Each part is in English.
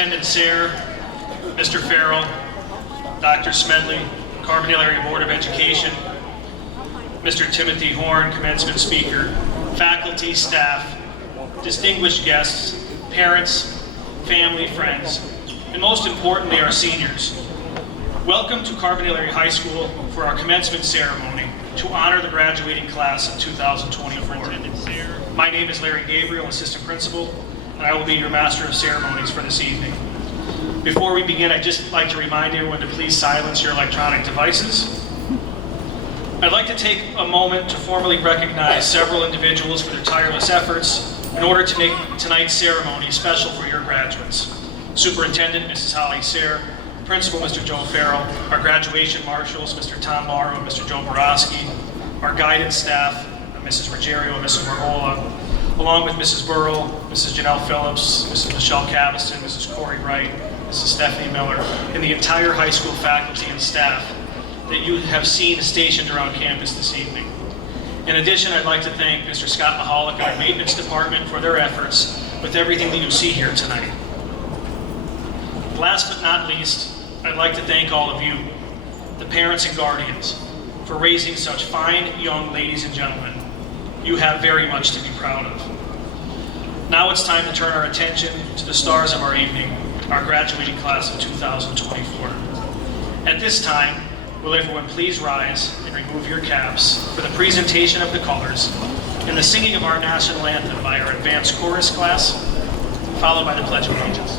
Superintendent Sayre, Mr. Farrell, Dr. Smedley, Carbondale Area Board of Education, Mr. Timothy Horn, commencement speaker, faculty, staff, distinguished guests, parents, family, friends, and most importantly, our seniors. Welcome to Carbondale Area High School for our commencement ceremony to honor the graduating class of 2024. My name is Larry Gabriel, Assistant Principal, and I will be your Master of Ceremonies for this evening. Before we begin, I'd just like to remind everyone to please silence your electronic devices. I'd like to take a moment to formally recognize several individuals for their tireless efforts in order to make tonight's ceremony special for your graduates. Superintendent, Mrs. Holly Sayre, Principal, Mr. Joe Farrell, our graduation marshals, Mr. Tom Morrow and Mr. Joe Borowski, our guidance staff, Mrs. Ruggiero and Mrs. Margola, along with Mrs. Burrell, Mrs. Janelle Phillips, Mrs. Michelle Caviston, Mrs. Corey Wright, Mrs. Stephanie Miller, and the entire high school faculty and staff that you have seen stationed around campus this evening. In addition, I'd like to thank Mr. Scott Mahalik and our maintenance department for their efforts with everything that you see here tonight. Last but not least, I'd like to thank all of you, the parents and guardians, for raising such fine young ladies and gentlemen. You have very much to be proud of. Now it's time to turn our attention to the stars of our evening, our graduating class of 2024. At this time, will everyone please rise and remove your caps for the presentation of the colors and the singing of our national anthem by our advanced chorus class, followed by the Pledge of Allegiance.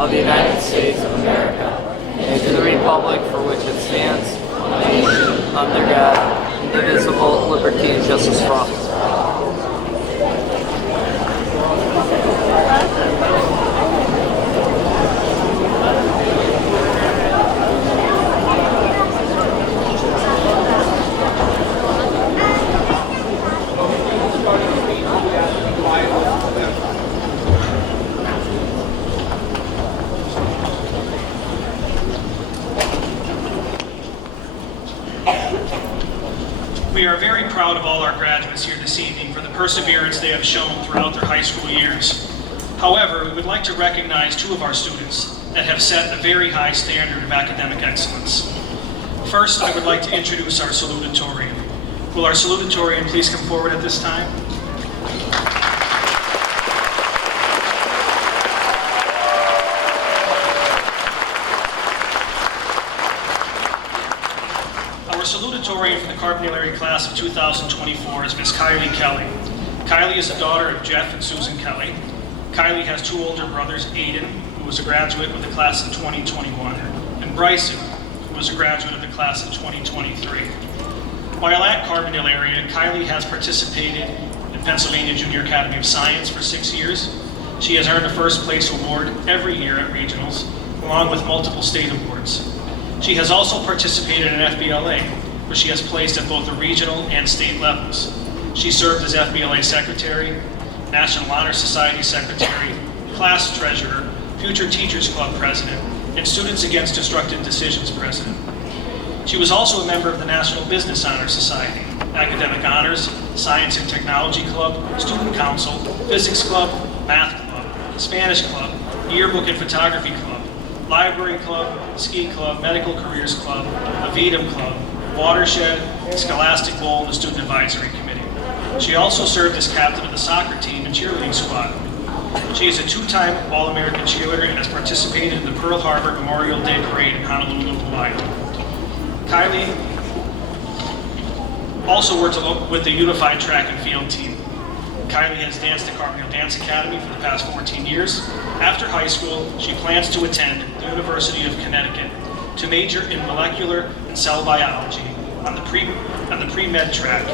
of the United States of America, and to the republic for which it stands, one nation, under God, indivisible, liberty and justice for all. We are very proud of all our graduates here this evening for the perseverance they have shown throughout their high school years. However, we would like to recognize two of our students that have set a very high standard of academic excellence. First, I would like to introduce our salutatorian. Will our salutatorian please come forward at this time? Our salutatorian for the Carbondale area class of 2024 is Ms. Kylie Kelly. Kylie is the daughter of Jeff and Susan Kelly. Kylie has two older brothers, Aiden, who was a graduate with the class of 2021, and Bryson, who was a graduate of the class of 2023. While at Carbondale area, Kylie has participated in Pennsylvania Junior Academy of Science for 6 years. She has earned a first place award every year at regionals, along with multiple state awards. She has also participated in FBLA, where she has placed at both the regional and state levels. She served as FBLA Secretary, National Honor Society Secretary, Class Treasurer, Future Teachers Club President, and Students Against Destructive Decisions President. She was also a member of the National Business Honor Society, Academic Honors, Science and Technology Club, Student Council, Physics Club, Math Club, Spanish Club, Yearbook and Photography Club, Library Club, Ski Club, Medical Careers Club, Avidum Club, Watershed, Scholastic Bowl, and the Student Advisory Committee. She also served as captain of the soccer team and cheerleading squad. She is a two-time All-American cheerleader and has participated in the Pearl Harbor Memorial Day Parade in Honolulu, Hawaii. Kylie also worked with the Unified Track and Field team. Kylie has danced at Carbondale Dance Academy for the past 14 years. After high school, she plans to attend the University of Connecticut to major in molecular and cell biology on the pre-med track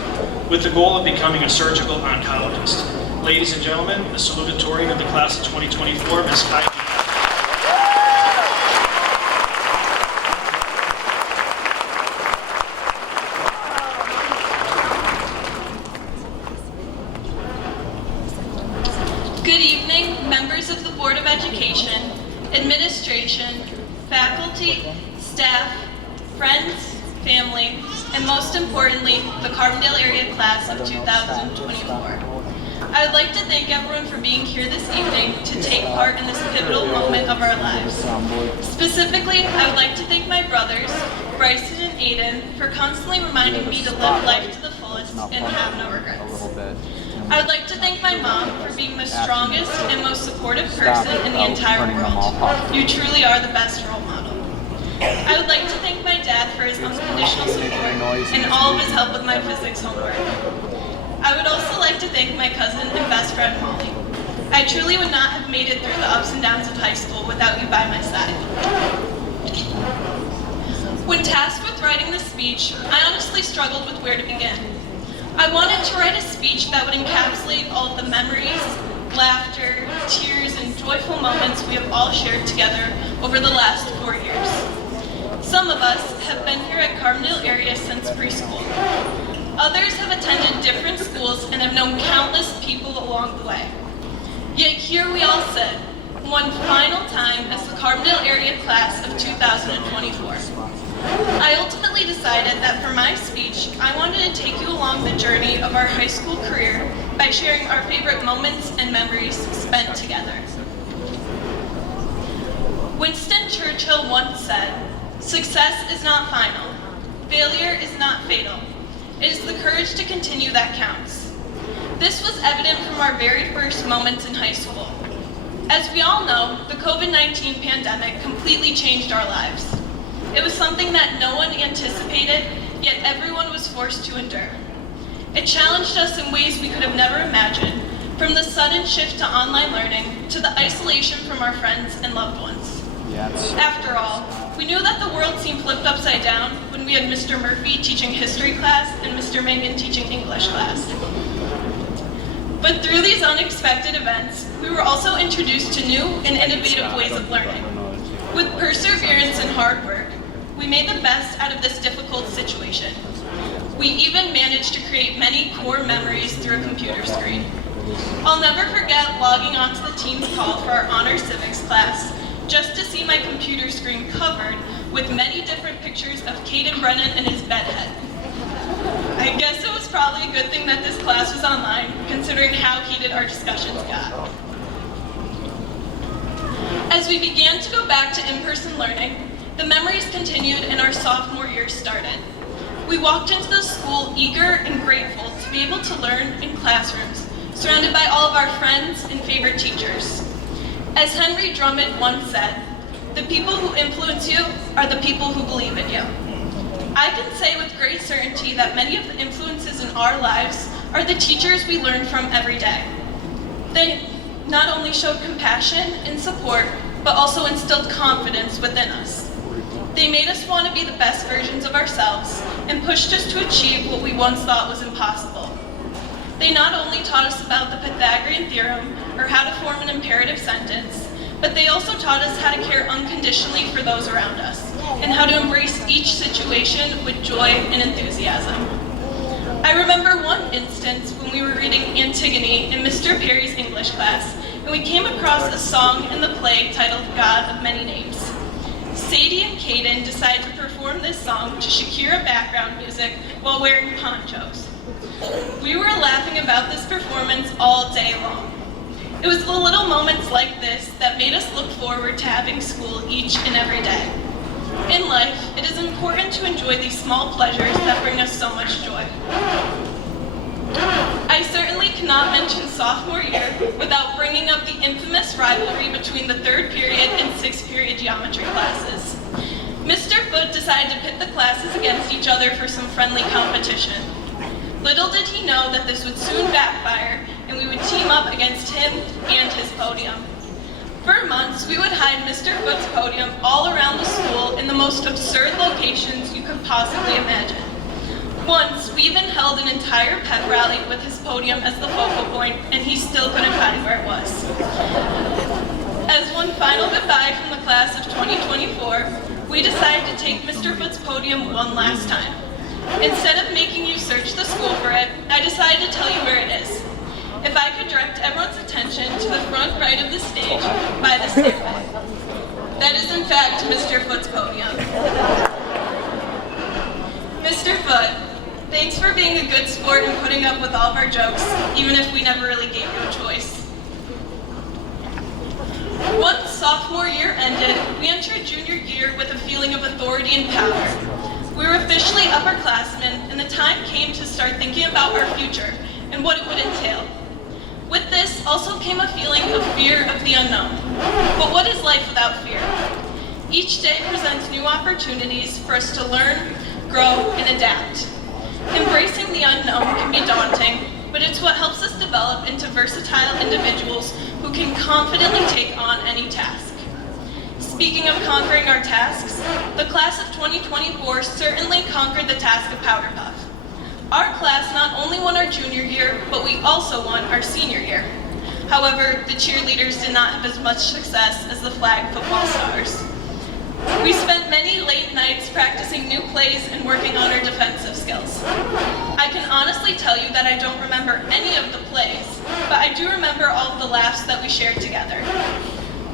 with the goal of becoming a surgical oncologist. Ladies and gentlemen, the salutatorian of the class of 2024, Ms. Kylie. Good evening, members of the Board of Education, administration, faculty, staff, friends, family, and most importantly, the Carbondale area class of 2024. I would like to thank everyone for being here this evening to take part in this pivotal moment of our lives. Specifically, I would like to thank my brothers, Bryson and Aiden, for constantly reminding me to live life to the fullest and have no regrets. I would like to thank my mom for being the strongest and most supportive person in the entire world. You truly are the best role model. I would like to thank my dad for his unconditional support and all of his help with my physics homework. I would also like to thank my cousin and best friend, Molly. I truly would not have made it through the ups and downs of high school without you by my side. When tasked with writing the speech, I honestly struggled with where to begin. I wanted to write a speech that would encapsulate all of the memories, laughter, tears, and joyful moments we have all shared together over the last 4 years. Some of us have been here at Carbondale area since preschool. Others have attended different schools and have known countless people along the way. Yet here we all sit, one final time as the Carbondale area class of 2024. I ultimately decided that for my speech, I wanted to take you along the journey of our high school career by sharing our favorite moments and memories spent together. Winston Churchill once said, "Success is not final. Failure is not fatal. It is the courage to continue that counts." This was evident from our very first moments in high school. As we all know, the COVID-19 pandemic completely changed our lives. It was something that no one anticipated, yet everyone was forced to endure. It challenged us in ways we could have never imagined, from the sudden shift to online learning to the isolation from our friends and loved ones. Yes. After all, we knew that the world seemed flipped upside down when we had Mr. Murphy teaching history class and Mr. Mangan teaching English class. But through these unexpected events, we were also introduced to new and innovative ways of learning. With perseverance and hard work, we made the best out of this difficult situation. We even managed to create many core memories through a computer screen. I'll never forget logging onto the Teams call for our honor civics class just to see my computer screen covered with many different pictures of Caden Brennan and his bedhead. I guess it was probably a good thing that this class was online, considering how heated our discussions got. As we began to go back to in-person learning, the memories continued and our sophomore year started. We walked into the school eager and grateful to be able to learn in classrooms, surrounded by all of our friends and favorite teachers. As Henry Drummond once said, "The people who influence you are the people who believe in you." I can say with great certainty that many of the influences in our lives are the teachers we learn from every day. not only showed compassion and support, but also instilled confidence within us. They made us want to be the best versions of ourselves and pushed us to achieve what we once thought was impossible. They not only taught us about the Pythagorean theorem or how to form an imperative sentence, but they also taught us how to care unconditionally for those around us and how to embrace each situation with joy and enthusiasm. I remember one instance when we were reading Antigone in Mr. Perry's English class, and we came across a song in the play titled God of Many Names. Sadie and Caden decided to perform this song to Shakira background music while wearing ponchos. We were laughing about this performance all day long. It was the little moments like this that made us look forward to having school each and every day. In life, it is important to enjoy these small pleasures that bring us so much joy. I certainly cannot mention sophomore year without bringing up the infamous rivalry between the third period and sixth period geometry classes. Mr. Foote decided to pit the classes against each other for some friendly competition. Little did he know that this would soon backfire and we would team up against him and his podium. For months, we would hide Mr. Foote's podium all around the school in the most absurd locations you could possibly imagine. Once, we even held an entire pep rally with his podium as the focal point, and he still couldn't find where it was. As one final goodbye from the class of 2024, we decided to take Mr. Foote's podium one last time. Instead of making you search the school for it, I decided to tell you where it is. If I could direct everyone's attention to the front right of the stage by the stairway. That is in fact Mr. Foote's podium. Mr. Foote, thanks for being a good sport and putting up with all of our jokes, even if we never really gave you a choice. Once sophomore year ended, we entered junior year with a feeling of authority and power. We were officially upperclassmen, and the time came to start thinking about our future and what it would entail. With this also came a feeling of fear of the unknown. But what is life without fear? Each day presents new opportunities for us to learn, grow, and adapt. Embracing the unknown can be daunting, but it's what helps us develop into versatile individuals who can confidently take on any task. Speaking of conquering our tasks, the class of 2024 certainly conquered the task of Powder Puff. Our class not only won our junior year, but we also won our senior year. However, the cheerleaders did not have as much success as the flag football stars. We spent many late nights practicing new plays and working on our defensive skills. I can honestly tell you that I don't remember any of the plays, but I do remember all of the laughs that we shared together.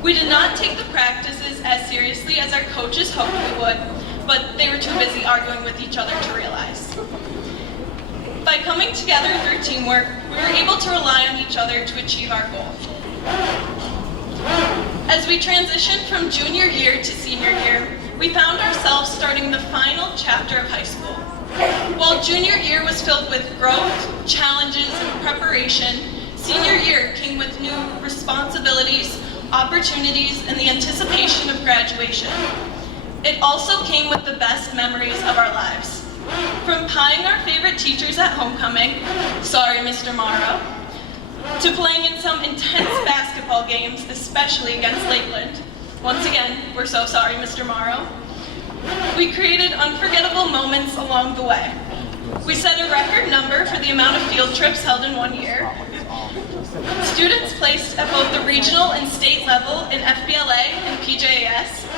We did not take the practices as seriously as our coaches hoped we would, but they were too busy arguing with each other to realize. By coming together through teamwork, we were able to rely on each other to achieve our goal. As we transitioned from junior year to senior year, we found ourselves starting the final chapter of high school. While junior year was filled with growth, challenges, and preparation, senior year came with new responsibilities, opportunities, and the anticipation of graduation. It also came with the best memories of our lives. From pieing our favorite teachers at homecoming, sorry Mr. Morrow, to playing in some intense basketball games, especially against Lakeland. Once again, we're so sorry Mr. Morrow. We created unforgettable moments along the way. We set a record number for the amount of field trips held in one year. Students placed at both the regional and state level in FBLA and PJAS.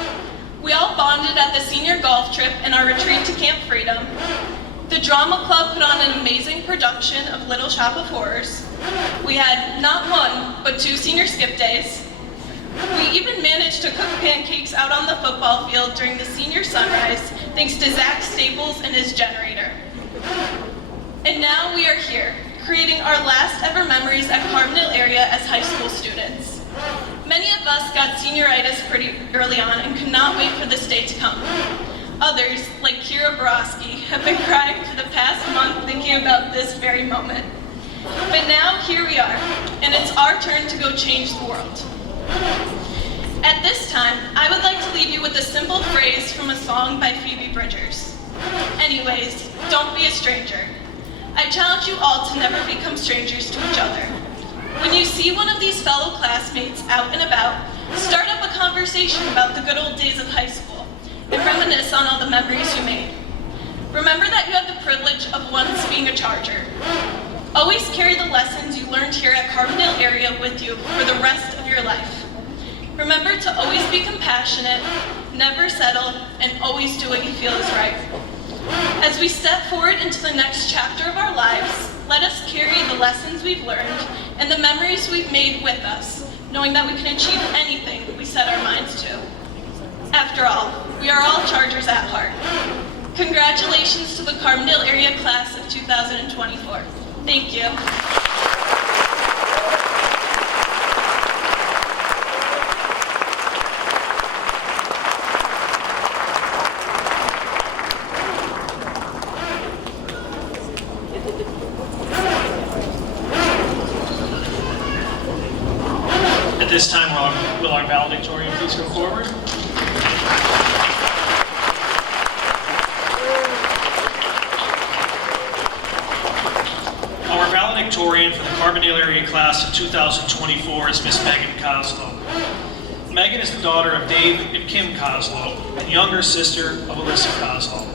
We all bonded at the senior golf trip and our retreat to Camp Freedom. The drama club put on an amazing production of Little Shop of Horrors. We had not one, but 2 senior skip days. We even managed to cook pancakes out on the football field during the senior sunrise, thanks to Zach Staples and his generator. And now we are here, creating our last ever memories at Carbondale area as high school students. Many of us got senioritis pretty early on and could not wait for this day to come. Others, like Kira Borowski, have been crying for the past month thinking about this very moment. But now here we are, and it's our turn to go change the world. At this time, I would like to leave you with a simple phrase from a song by Phoebe Bridgers. Anyways, don't be a stranger. I challenge you all to never become strangers to each other. When you see one of these fellow classmates out and about, start up a conversation about the good old days of high school and reminisce on all the memories you made. Remember that you have the privilege of once being a Charger. Always carry the lessons you learned here at Carbondale area with you for the rest of your life. Remember to always be compassionate, never settle, and always do what you feel is right. As we step forward into the next chapter of our lives, let us carry the lessons we've learned and the memories we've made with us, knowing that we can achieve anything we set our minds to. After all, we are all Chargers at heart. Congratulations to the Carbondale area class of 2024. Thank you. At this time, will our valedictorian please come forward? Our valedictorian for the Carbondale area class of 2024 is Miss Megan Coslow. Megan is the daughter of Dave and Kim Coslow and younger sister of Alyssa Coslow.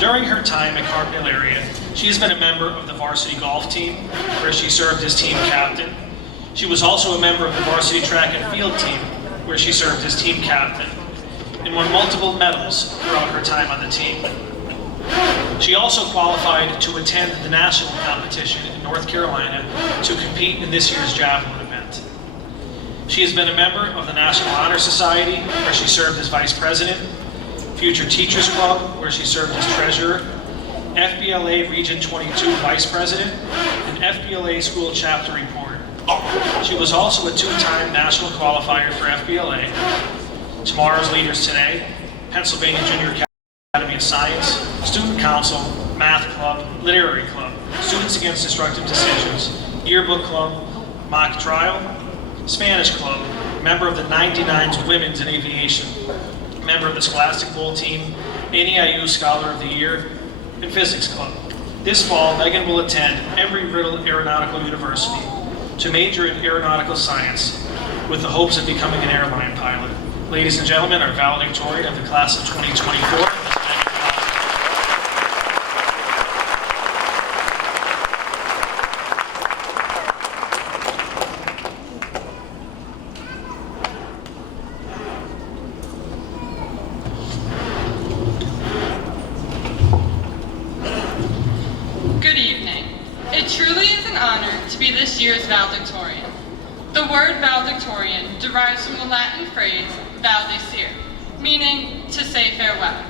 During her time at Carbondale area, she has been a member of the varsity golf team, where she served as team captain. She was also a member of the varsity track and field team, where she served as team captain, and won multiple medals throughout her time on the team. She also qualified to attend the national competition in North Carolina to compete in this year's javelin event. She has been a member of the National Honor Society, where she served as vice president, Future Teachers Club, where she served as treasurer, FBLA Region 22 vice president, and FBLA school chapter reporter. She was also a two-time national qualifier for FBLA, Tomorrow's Leaders Today, Pennsylvania Junior Academy of Science, Student Council, Math Club, Literary Club, Students Against Destructive Decisions, Yearbook Club, Mock Trial, Spanish Club, member of the 99s Women's in Aviation, member of the Scholastic Bowl team, NEIU Scholar of the Year, and Physics Club. This fall, Megan will attend Embry-Riddle Aeronautical University to major in aeronautical science with the hopes of becoming an airline pilot. Ladies and gentlemen, our valedictorian of the class of 2024. Good evening. It truly is an honor to be this year's valedictorian. The word valedictorian derives from the Latin phrase valdecere, meaning to say farewell.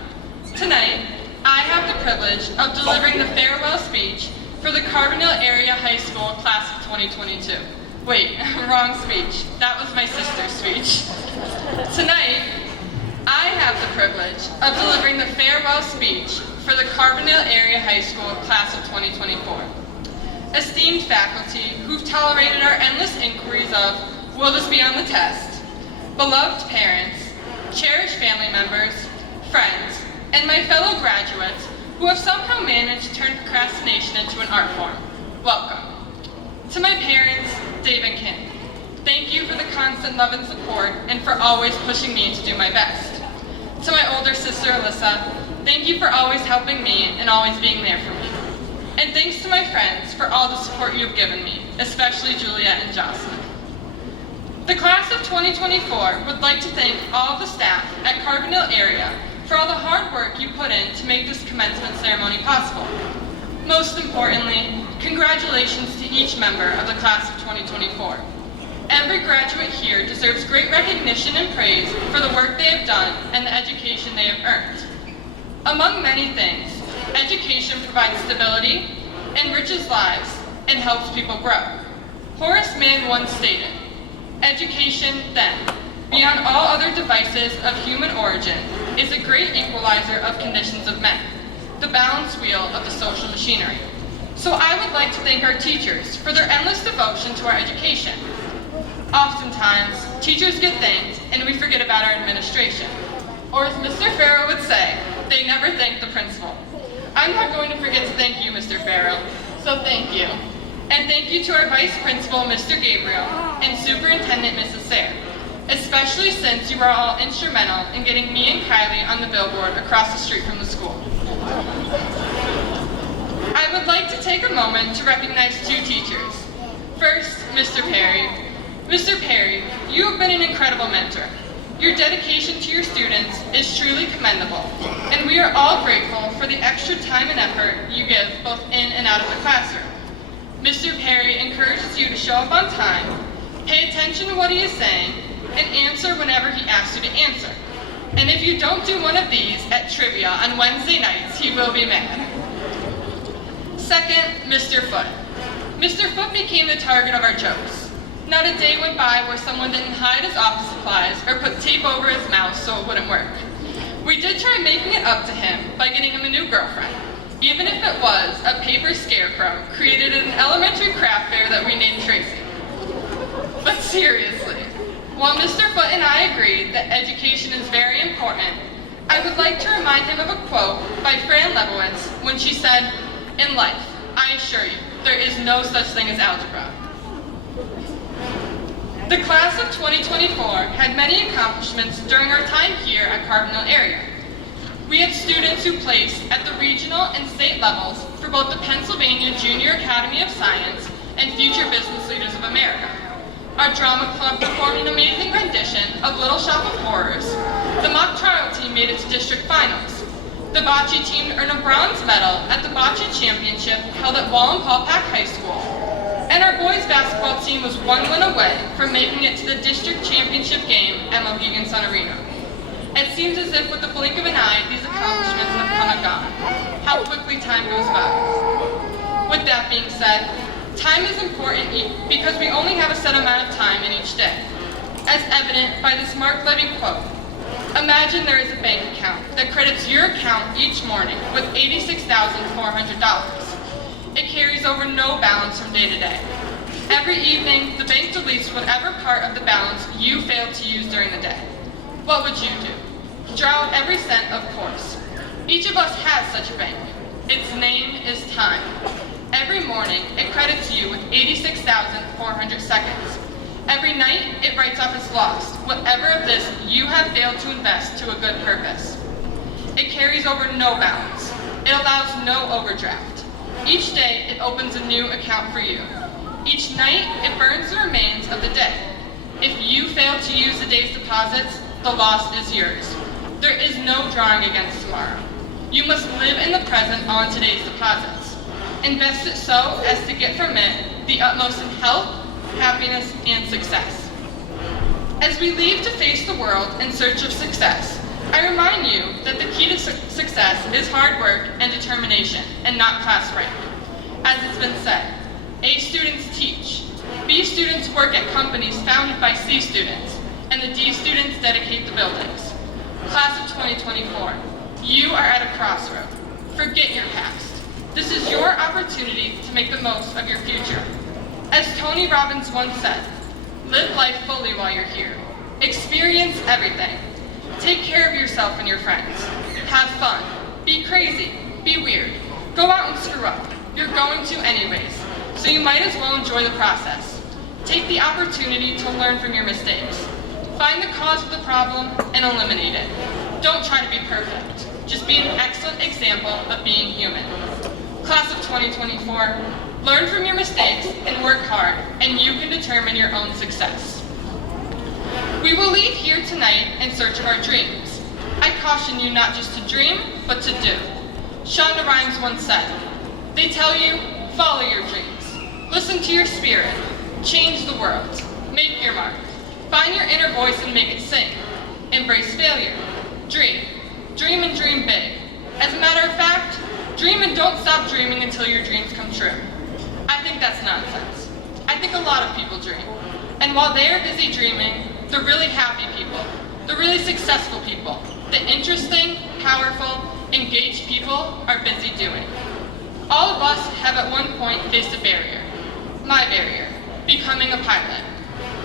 Tonight, I have the privilege of delivering the farewell speech for the Carbondale Area High School class of 2022. Wait, wrong speech. That was my sister's speech. Tonight, I have the privilege of delivering the farewell speech for the Carbondale Area High School class of 2024. Esteemed faculty who've tolerated our endless inquiries of, will this be on the test? Beloved parents, cherished family members, friends, and my fellow graduates who have somehow managed to turn procrastination into an art form, welcome. To my parents, Dave and Kim, thank you for the constant love and support and for always pushing me to do my best. To my older sister, Alyssa, thank you for always helping me and always being there for me. And thanks to my friends for all the support you have given me, especially Juliet and Jocelyn. The class of 2024 would like to thank all of the staff at Carbondale area for all the hard work you put in to make this commencement ceremony possible. Most importantly, congratulations to each member of the class of 2024. Every graduate here deserves great recognition and praise for the work they have done and the education they have earned. Among many things, education provides stability, enriches lives, and helps people grow. Horace Mann once stated, education, then, beyond all other devices of human origin, is a great equalizer of conditions of men, the balance wheel of the social machinery. So I would like to thank our teachers for their endless devotion to our education. Oftentimes, teachers get thanked and we forget about our administration. Or as Mr. Farrell would say, they never thank the principal. I'm not going to forget to thank you, Mr. Farrell, so thank you. And thank you to our Vice Principal, Mr. Gabriel, and Superintendent, Mrs. Sayre, especially since you were all instrumental in getting me and Kylie on the billboard across the street from the school. I would like to take a moment to recognize two teachers. First, Mr. Perry. Mr. Perry, you have been an incredible mentor. Your dedication to your students is truly commendable, and we are all grateful for the extra time and effort you give both in and out of the classroom. Mr. Perry encourages you to show up on time, pay attention to what he is saying, and answer whenever he asks you to answer. And if you don't do one of these at trivia on Wednesday nights, he will be mad. Second, Mr. Foote. Mr. Foote became the target of our jokes. Not a day went by where someone didn't hide his office supplies or put tape over his mouth so it wouldn't work. We did try making it up to him by getting him a new girlfriend, even if it was a paper scarecrow created at an elementary craft fair that we named Tracy. But seriously, while Mr. Foote and I agreed that education is very important, I would like to remind him of a quote by Fran Lebowitz when she said, "In life, I assure you, there is no such thing as algebra." The class of 2024 had many accomplishments during our time here at Carbondale area. We had students who placed at the regional and state levels for both the Pennsylvania Junior Academy of Science and Future Business Leaders of America. Our drama club performed an amazing rendition of Little Shop of Horrors. The mock trial team made it to district finals. The bocce team earned a bronze medal at the bocce championship held at Wallenpaupack High School. And our boys basketball team was one win away from making it to the district championship game at Mohegan Sun Arena. It seems as if with the blink of an eye, these accomplishments have come and gone. How quickly time goes by. With that being said, time is important because we only have a set amount of time in each day, as evident by this Mark Levy quote. Imagine there is a bank account that credits your account each morning with $86,400. It carries over no balance from day to day. Every evening, the bank deletes whatever part of the balance you failed to use during the day. What would you do? Draw out every cent, of course. Each of us has such a bank. Its name is time. Every morning, it credits you with 86,400 seconds. Every night, it writes off as lost whatever of this you have failed to invest to a good purpose. It carries over no balance. It allows no overdraft. Each day, it opens a new account for you. Each night, it burns the remains of the day. If you fail to use the day's deposits, the loss is yours. There is no drawing against tomorrow. You must live in the present on today's deposits. Invest it so as to get from it the utmost in health, happiness, and success. As we leave to face the world in search of success, I remind you that the key to success is hard work and determination, and not class rank. As it's been said, A students teach, B students work at companies founded by C students, and the D students dedicate the buildings. Class of 2024, you are at a crossroad. Forget your past. This is your opportunity to make the most of your future. As Tony Robbins once said, live life fully while you're here. Experience everything. Take care of yourself and your friends. Have fun. Be crazy. Be weird. Go out and screw up. You're going to anyways, so you might as well enjoy the process. Take the opportunity to learn from your mistakes. Find the cause of the problem and eliminate it. Don't try to be perfect. Just be an excellent example of being human. Class of 2024, learn from your mistakes and work hard, and you can determine your own success. We will leave here tonight in search of our dreams. I caution you not just to dream, but to do. Shonda Rhimes once said, they tell you, follow your dreams. Listen to your spirit. Change the world. Make your mark. Find your inner voice and make it sing. Embrace failure. Dream. Dream and dream big. As a matter of fact, dream and don't stop dreaming until your dreams come true. I think that's nonsense. I think a lot of people dream. And while they are busy dreaming, the really happy people, the really successful people, the interesting, powerful, engaged people are busy doing. All of us have at one point faced a barrier. My barrier, becoming a pilot.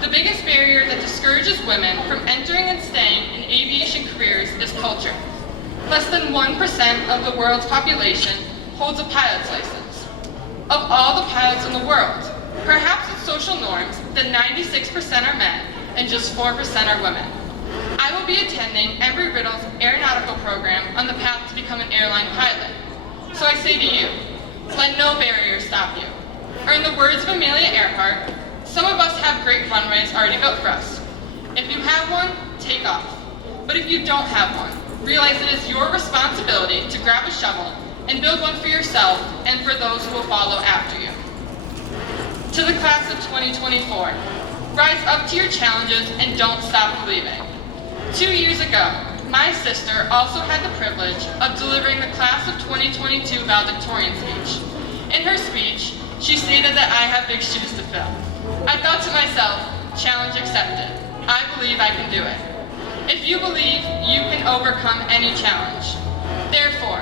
The biggest barrier that discourages women from entering and staying in aviation careers is culture. Less than 1% of the world's population holds a pilot's license. Of all the pilots in the world, perhaps it's social norms that 96% are men and just 4% are women. I will be attending Embry-Riddle's aeronautical program on the path to become an airline pilot. So I say to you, let no barrier stop you. Or in the words of Amelia Earhart, some of us have great runways already built for us. If you have one, take off. But if you don't have one, realize it is your responsibility to grab a shovel and build one for yourself and for those who will follow after you. To the class of 2024, rise up to your challenges and don't stop believing. 2 years ago, my sister also had the privilege of delivering the class of 2022 valedictorian speech. In her speech, she stated that I have big shoes to fill. I thought to myself, challenge accepted. I believe I can do it. If you believe, you can overcome any challenge. Therefore,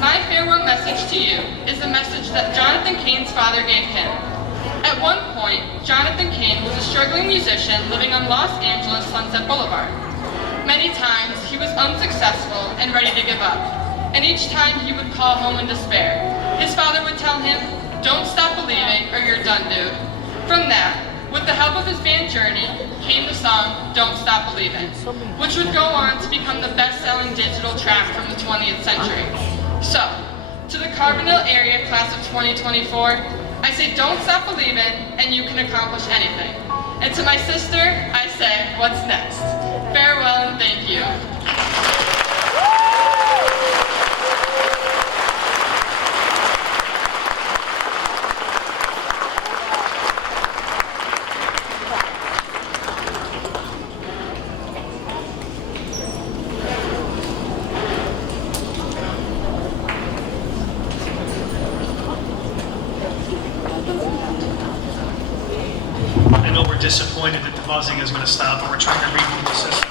my farewell message to you is the message that Jonathan Cain's father gave him. At one point, Jonathan Cain was a struggling musician living on Los Angeles Sunset Boulevard. Many times, he was unsuccessful and ready to give up. And each time he would call home in despair. His father would tell him, don't stop believing or you're done, dude. From that, with the help of his band Journey, came the song Don't Stop Believin', which would go on to become the best-selling digital track from the 20th century. So, to the Carbondale area class of 2024, I say don't stop believing and you can accomplish anything. And to my sister, I say, what's next? Farewell and thank you. I know we're disappointed that the buzzing is going to stop, but we're trying to reboot the system.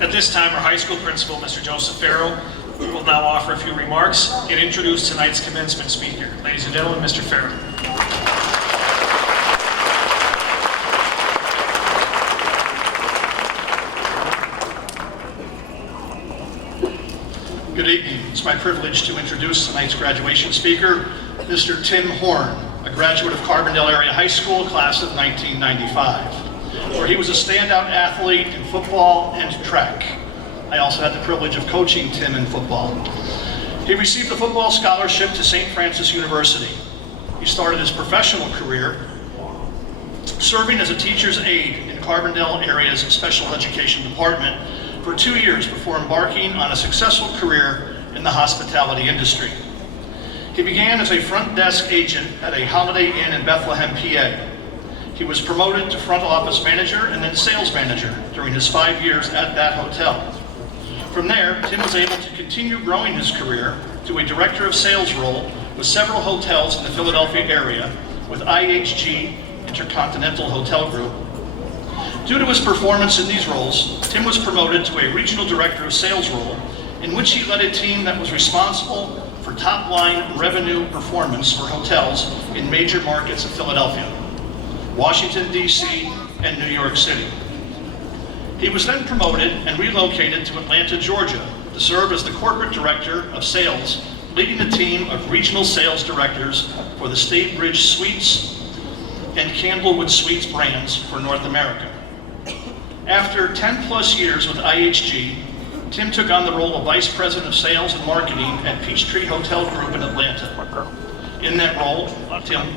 At this time, our high school principal, Mr. Joseph Farrell, will now offer a few remarks and introduce tonight's commencement speaker. Ladies and gentlemen, Mr. Farrell. Good evening. It's my privilege to introduce tonight's graduation speaker, Mr. Tim Horn, a graduate of Carbondale Area High School, class of 1995, where he was a standout athlete in football and track. I also had the privilege of coaching Tim in football. He received a football scholarship to St. Francis University. He started his professional career serving as a teacher's aide in Carbondale Area's Special Education Department for 2 years before embarking on a successful career in the hospitality industry. He began as a front desk agent at a Holiday Inn in Bethlehem, PA. He was promoted to front office manager and then sales manager during his 5 years at that hotel. From there, Tim was able to continue growing his career to a director of sales role with several hotels in the Philadelphia area with IHG Intercontinental Hotel Group. Due to his performance in these roles, Tim was promoted to a regional director of sales role in which he led a team that was responsible for top-line revenue performance for hotels in major markets of Philadelphia, Washington, D.C., and New York City. He was then promoted and relocated to Atlanta, Georgia, to serve as the corporate director of sales, leading a team of regional sales directors for the Statebridge Suites and Candlewood Suites brands for North America. After 10 plus years with IHG, Tim took on the role of Vice President of Sales and Marketing at Peachtree Hotel Group in Atlanta. In that role,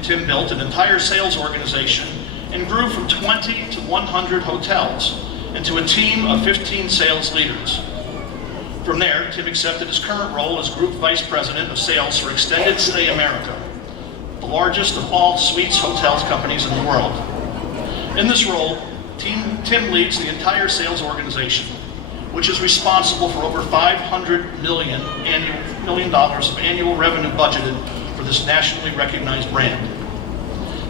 Tim built an entire sales organization and grew from 20 to 100 hotels and to a team of 15 sales leaders. From there, Tim accepted his current role as Group Vice President of Sales for Extended Stay America, the largest of all suites hotels companies in the world. In this role, Tim leads the entire sales organization, which is responsible for over $500 million of annual revenue budgeted for this nationally recognized brand.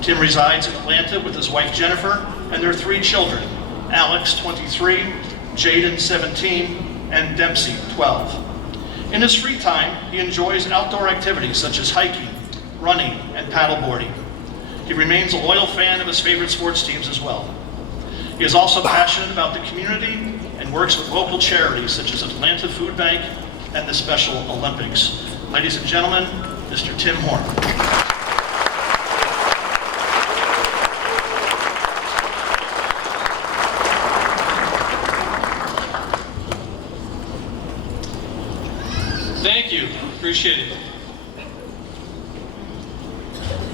Tim resides in Atlanta with his wife Jennifer and their 3 children, Alex, 23, Jaden, 17, and Dempsey, 12. In his free time, he enjoys outdoor activities such as hiking, running, and paddleboarding. He remains a loyal fan of his favorite sports teams as well. He is also passionate about the community and works with local charities such as Atlanta Food Bank and the Special Olympics. Ladies and gentlemen, Mr. Tim Horn. Thank you, appreciate it.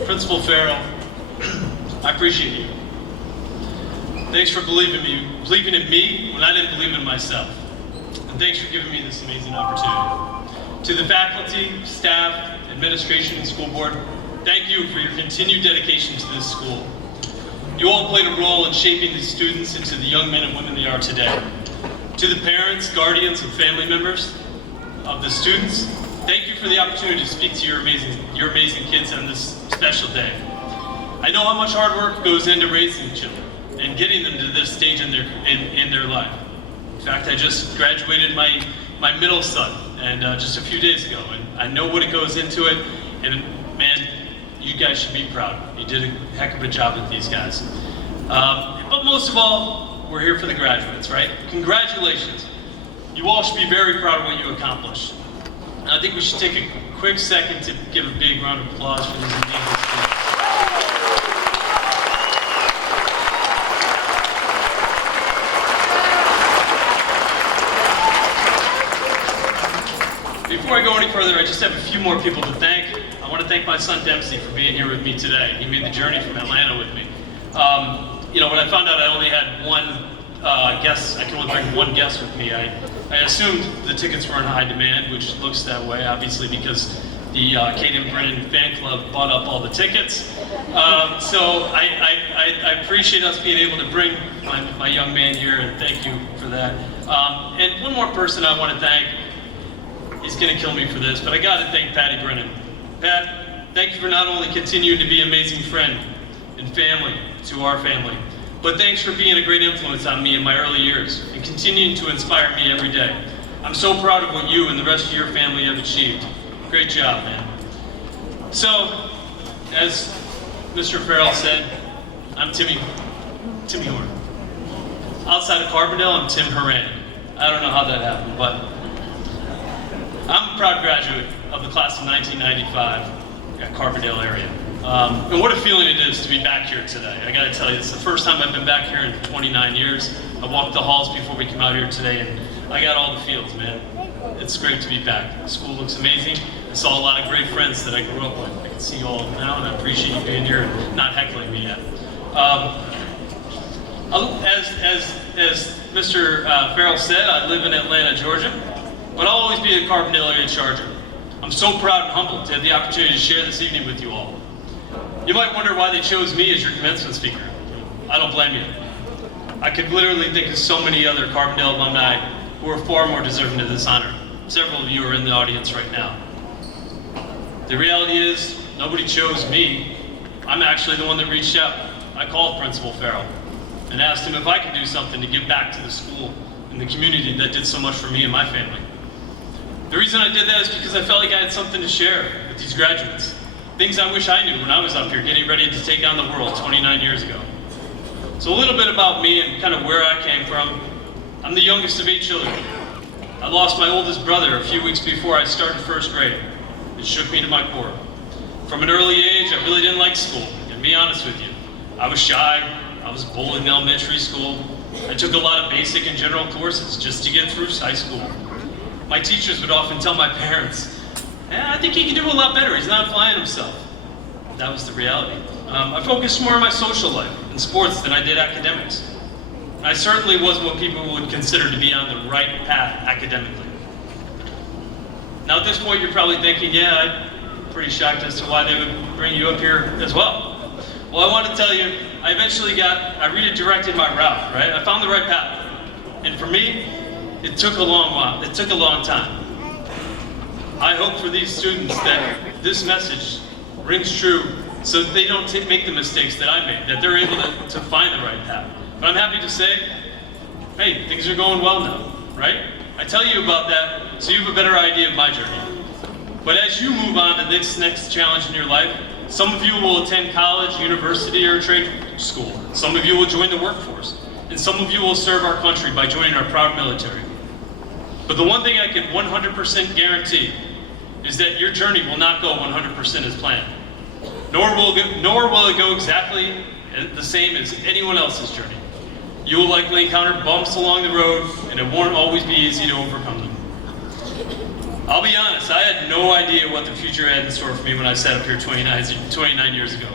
Principal Farrell, I appreciate you. Thanks for believing in me when I didn't believe in myself. And thanks for giving me this amazing opportunity. To the faculty, staff, administration, and school board, thank you for your continued dedication to this school. You all played a role in shaping these students into the young men and women they are today. To the parents, guardians, and family members of the students, thank you for the opportunity to speak to your amazing kids on this special day. I know how much hard work goes into raising children and getting them to this stage in their life. In fact, I just graduated my middle son and just a few days ago, and I know what it goes into it, and man, you guys should be proud. You did a heck of a job with these guys. But most of all, we're here for the graduates, right? Congratulations. You all should be very proud of what you accomplished. And I think we should take a quick second to give a big round of applause for these amazing students. Before I go any further, I just have a few more people to thank. I want to thank my son Dempsey for being here with me today. He made the journey from Atlanta with me. When I found out I only had one guest, I can only bring one guest with me, I assumed the tickets were in high demand, which looks that way, obviously, because the Kate and Brennan fan club bought up all the tickets. So I appreciate us being able to bring my young man here, and thank you for that. And one more person I want to thank. He's going to kill me for this, but I got to thank Patty Brennan. Pat, thank you for not only continuing to be an amazing friend and family to our family, but thanks for being a great influence on me in my early years and continuing to inspire me every day. I'm so proud of what you and the rest of your family have achieved. Great job, man. So, as Mr. Farrell said, I'm Timmy Horn. Outside of Carbondale, I'm Tim Horan. I don't know how that happened, but I'm a proud graduate of the class of 1995 at Carbondale area. And what a feeling it is to be back here today. I gotta tell you, it's the first time I've been back here in 29 years. I walked the halls before we came out here today, and I got all the feels, man. It's great to be back. The school looks amazing. I saw a lot of great friends that I grew up with. I can see you all now, and I appreciate you being here and not heckling me yet. As Mr. Farrell said, I live in Atlanta, Georgia, but I'll always be a Carbondale area Charger. I'm so proud and humbled to have the opportunity to share this evening with you all. You might wonder why they chose me as your commencement speaker. I don't blame you. I could literally think of so many other Carbondale alumni who are far more deserving of this honor. Several of you are in the audience right now. The reality is, nobody chose me. I'm actually the one that reached out. I called Principal Farrell and asked him if I could do something to give back to the school and the community that did so much for me and my family. The reason I did that is because I felt like I had something to share with these graduates. Things I wish I knew when I was up here getting ready to take on the world 29 years ago. So a little bit about me and kind of where I came from. I'm the youngest of 8 children. I lost my oldest brother a few weeks before I started first grade. It shook me to my core. From an early age, I really didn't like school, and to be honest with you. I was shy, I was bullied in elementary school. I took a lot of basic and general courses just to get through high school. My teachers would often tell my parents, I think he can do a lot better, he's not applying himself. That was the reality. I focused more on my social life and sports than I did academics. I certainly was what people would consider to be on the right path academically. Now at this point you're probably thinking, yeah, I'm pretty shocked as to why they would bring you up here as well. Well, I want to tell you, I redirected my route, right? I found the right path. And for me, it took a long while. It took a long time. I hope for these students that this message rings true so that they don't make the mistakes that I made, that they're able to find the right path. But I'm happy to say, hey, things are going well now, right? I tell you about that so you have a better idea of my journey. But as you move on to this next challenge in your life, some of you will attend college, university, or trade school. Some of you will join the workforce. and some of you will serve our country by joining our proud military. But the one thing I can 100% guarantee is that your journey will not go 100% as planned, nor will it go exactly the same as anyone else's journey. You will likely encounter bumps along the road, and it won't always be easy to overcome them. I'll be honest, I had no idea what the future had in store for me when I sat up here 29 years ago.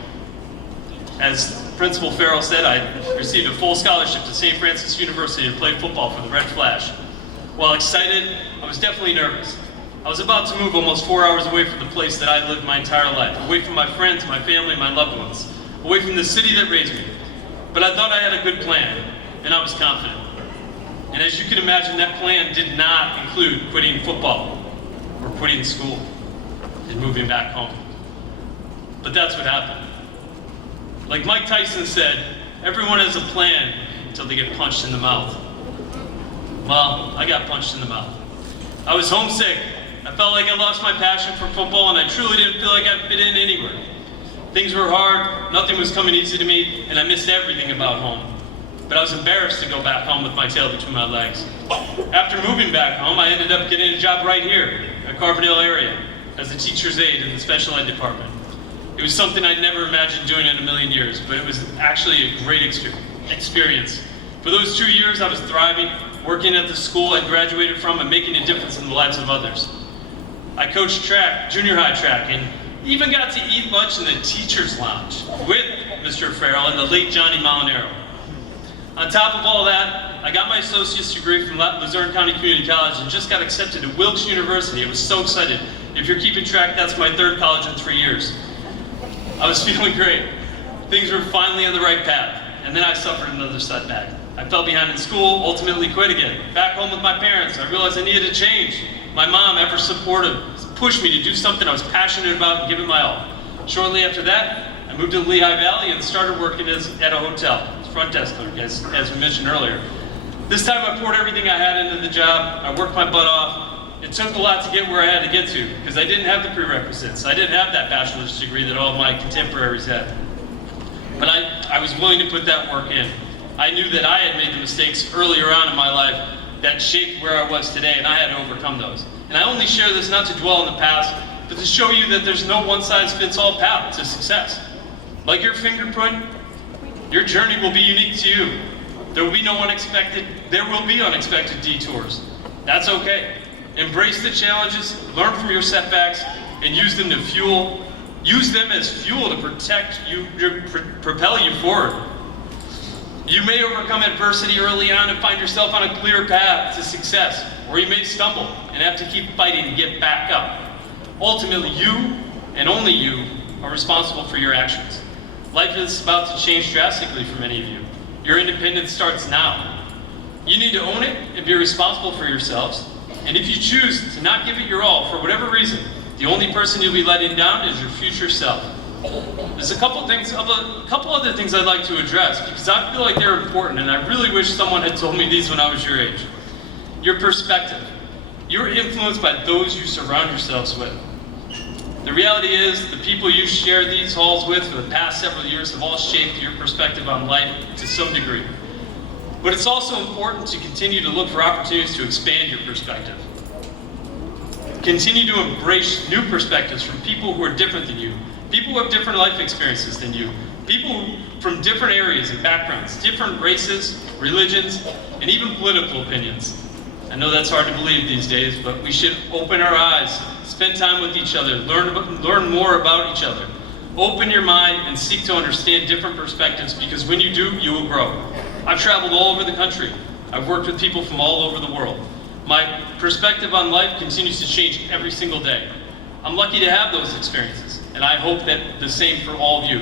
As Principal Farrell said, I received a full scholarship to St. Francis University to play football for the Red Flash. While excited, I was definitely nervous. I was about to move almost 4 hours away from the place that I lived my entire life, away from my friends, my family, my loved ones, away from the city that raised me. But I thought I had a good plan, and I was confident. And as you can imagine, that plan did not include quitting football, or quitting school, and moving back home. But that's what happened. Like Mike Tyson said, everyone has a plan until they get punched in the mouth. Well, I got punched in the mouth. I was homesick. I felt like I lost my passion for football, and I truly didn't feel like I fit in anywhere. Things were hard, nothing was coming easy to me, and I missed everything about home. But I was embarrassed to go back home with my tail between my legs. After moving back home, I ended up getting a job right here, in Carbondale area, as a teacher's aide in the special ed department. It was something I'd never imagined doing in a million years, but it was actually a great experience. For those 2 years, I was thriving, working at the school I graduated from and making a difference in the lives of others. I coached track, junior high track, and even got to eat lunch in the teacher's lounge with Mr. Farrell and the late Johnny Molinaro. On top of all that, I got my associate's degree from Luzerne County Community College and just got accepted to Wilkes University. I was so excited. If you're keeping track, that's my third college in 3 years. I was feeling great. Things were finally on the right path, and then I suffered another setback. I fell behind in school, ultimately quit again. Back home with my parents, I realized I needed a change. My mom, ever supportive, pushed me to do something I was passionate about and give it my all. Shortly after that, I moved to the Lehigh Valley and started working at a hotel, front desk clerk, as we mentioned earlier. This time I poured everything I had into the job. I worked my butt off. It took a lot to get where I had to get to, because I didn't have the prerequisites. I didn't have that bachelor's degree that all my contemporaries had. But I was willing to put that work in. I knew that I had made the mistakes earlier on in my life that shaped where I was today, and I had to overcome those. And I only share this not to dwell in the past, but to show you that there's no one-size-fits-all path to success. Like your fingerprint, your journey will be unique to you. There will be unexpected detours. That's okay. Embrace the challenges, learn from your setbacks, and use them as fuel to protect you, propel you forward. You may overcome adversity early on and find yourself on a clear path to success, or you may stumble and have to keep fighting to get back up. Ultimately, you, and only you, are responsible for your actions. Life is about to change drastically for many of you. Your independence starts now. You need to own it and be responsible for yourselves. And if you choose to not give it your all for whatever reason, the only person you'll be letting down is your future self. There's a couple other things I'd like to address, because I feel like they're important, and I really wish someone had told me these when I was your age. Your perspective. You're influenced by those you surround yourselves with. The reality is, the people you share these halls with for the past several years have all shaped your perspective on life to some degree. But it's also important to continue to look for opportunities to expand your perspective. Continue to embrace new perspectives from people who are different than you, people who have different life experiences than you, people from different areas and backgrounds, different races, religions, and even political opinions. I know that's hard to believe these days, but we should open our eyes, spend time with each other, learn more about each other. Open your mind and seek to understand different perspectives, because when you do, you will grow. I've traveled all over the country. I've worked with people from all over the world. My perspective on life continues to change every single day. I'm lucky to have those experiences, and I hope that the same for all of you.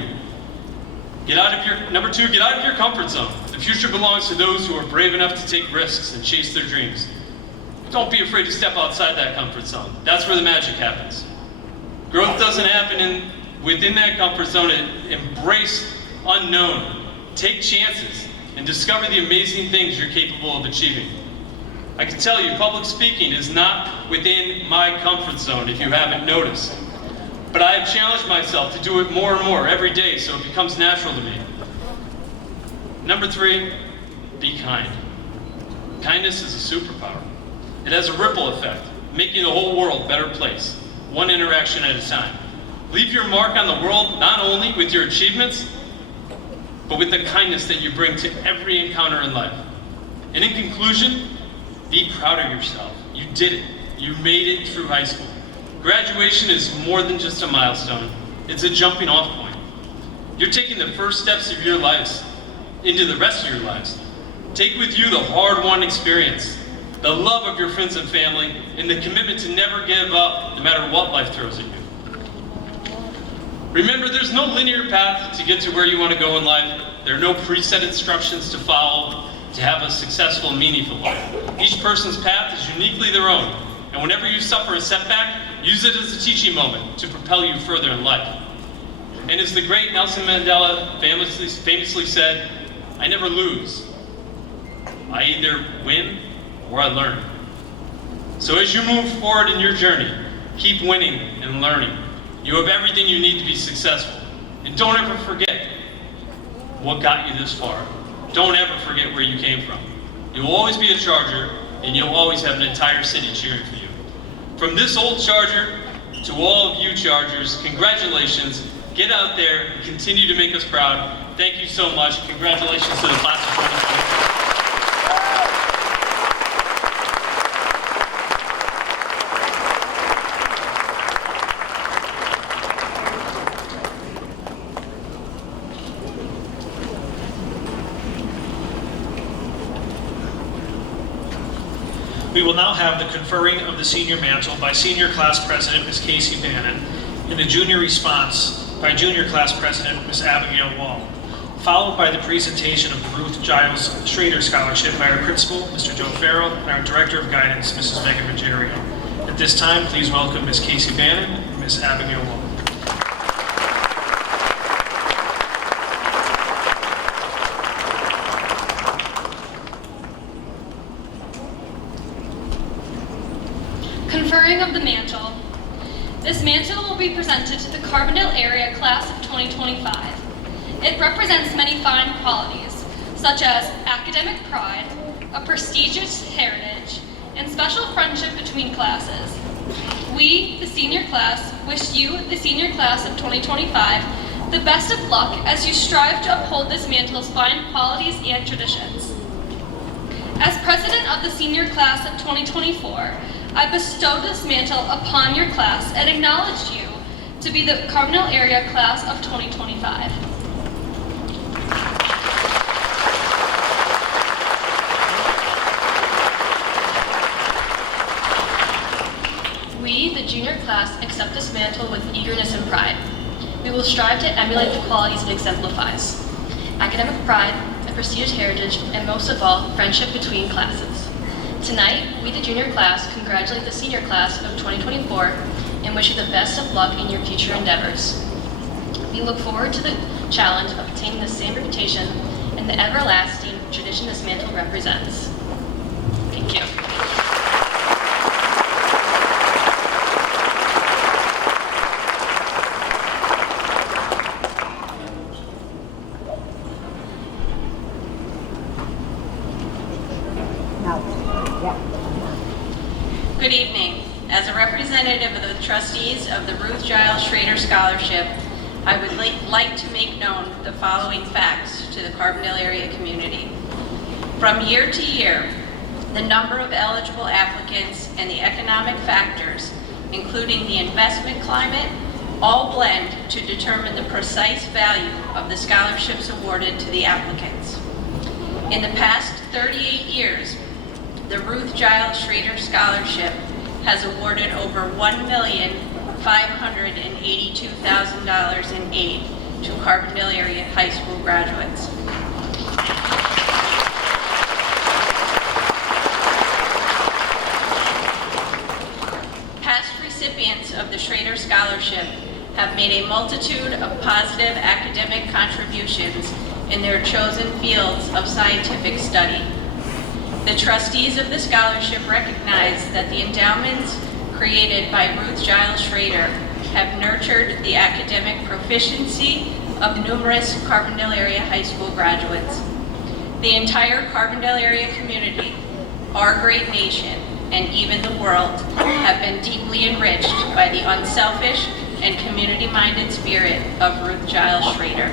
Number two, get out of your comfort zone. The future belongs to those who are brave enough to take risks and chase their dreams. Don't be afraid to step outside that comfort zone. That's where the magic happens. Growth doesn't happen within that comfort zone. Embrace unknown. Take chances and discover the amazing things you're capable of achieving. I can tell you, public speaking is not within my comfort zone, if you haven't noticed. But I have challenged myself to do it more and more every day, so it becomes natural to me. Number three, be kind. Kindness is a superpower. It has a ripple effect, making the whole world a better place, one interaction at a time. Leave your mark on the world not only with your achievements, but with the kindness that you bring to every encounter in life. And in conclusion, be proud of yourself. You did it. You made it through high school. Graduation is more than just a milestone. It's a jumping off point. You're taking the first steps of your lives into the rest of your lives. Take with you the hard-won experience, the love of your friends and family, and the commitment to never give up no matter what life throws at you. Remember, there's no linear path to get to where you want to go in life. There are no preset instructions to follow to have a successful, meaningful life. Each person's path is uniquely their own, and whenever you suffer a setback, use it as a teaching moment to propel you further in life. And as the great Nelson Mandela famously said, I never lose. I either win or I learn. So as you move forward in your journey, keep winning and learning. You have everything you need to be successful. And don't ever forget what got you this far. Don't ever forget where you came from. You'll always be a Charger, and you'll always have an entire city cheering for you. From this old Charger to all of you Chargers, congratulations. Get out there and continue to make us proud. Thank you so much. Congratulations to the class of 2020. We will now have the conferring of the senior mantle by Senior Class President Ms. Casey Bannon and the junior response by Junior Class President Ms. Abigail Wall, followed by the presentation of the Ruth Giles Schrader Scholarship by our Principal, Mr. Joe Farrell, and our Director of Guidance, Mrs. Megan Ruggiero. At this time, please welcome Ms. Casey Bannon and Ms. Abigail Wall. Conferring of the mantle. This mantle will be presented to the Carbondale area class of 2025. It represents many fine qualities, such as academic pride, a prestigious heritage, and special friendship between classes. We, the senior class, wish you, the senior class of 2025, the best of luck as you strive to uphold this mantle's fine qualities and traditions. As president of the senior class of 2024, I bestowed this mantle upon your class and acknowledged you to be the Carbondale area class of 2025. We, the junior class, accept this mantle with eagerness and pride. We will strive to emulate the qualities it exemplifies: academic pride, a prestigious heritage, and most of all, friendship between classes. Tonight, we, the junior class, congratulate the senior class of 2024 and wish you the best of luck in your future endeavors. We look forward to the challenge of obtaining the same reputation and the everlasting tradition this mantle represents. Thank you. Good evening. As a representative of the trustees of the Ruth Giles Schrader Scholarship, I would like to make known the following facts to the Carbondale area community. From year to year, the number of eligible applicants and the economic factors, including the investment climate, all blend to determine the precise value of the scholarships awarded to the applicants. In the past 38 years, the Ruth Giles Schrader Scholarship has awarded over $1,582,000 in aid to Carbondale area high school graduates. Past recipients of the Schrader Scholarship have made a multitude of positive academic contributions in their chosen fields of scientific study. The trustees of the scholarship recognize that the endowments created by Ruth Giles Schrader have nurtured the academic proficiency of numerous Carbondale area high school graduates. The entire Carbondale area community, our great nation, and even the world have been deeply enriched by the unselfish and community-minded spirit of Ruth Giles Schrader.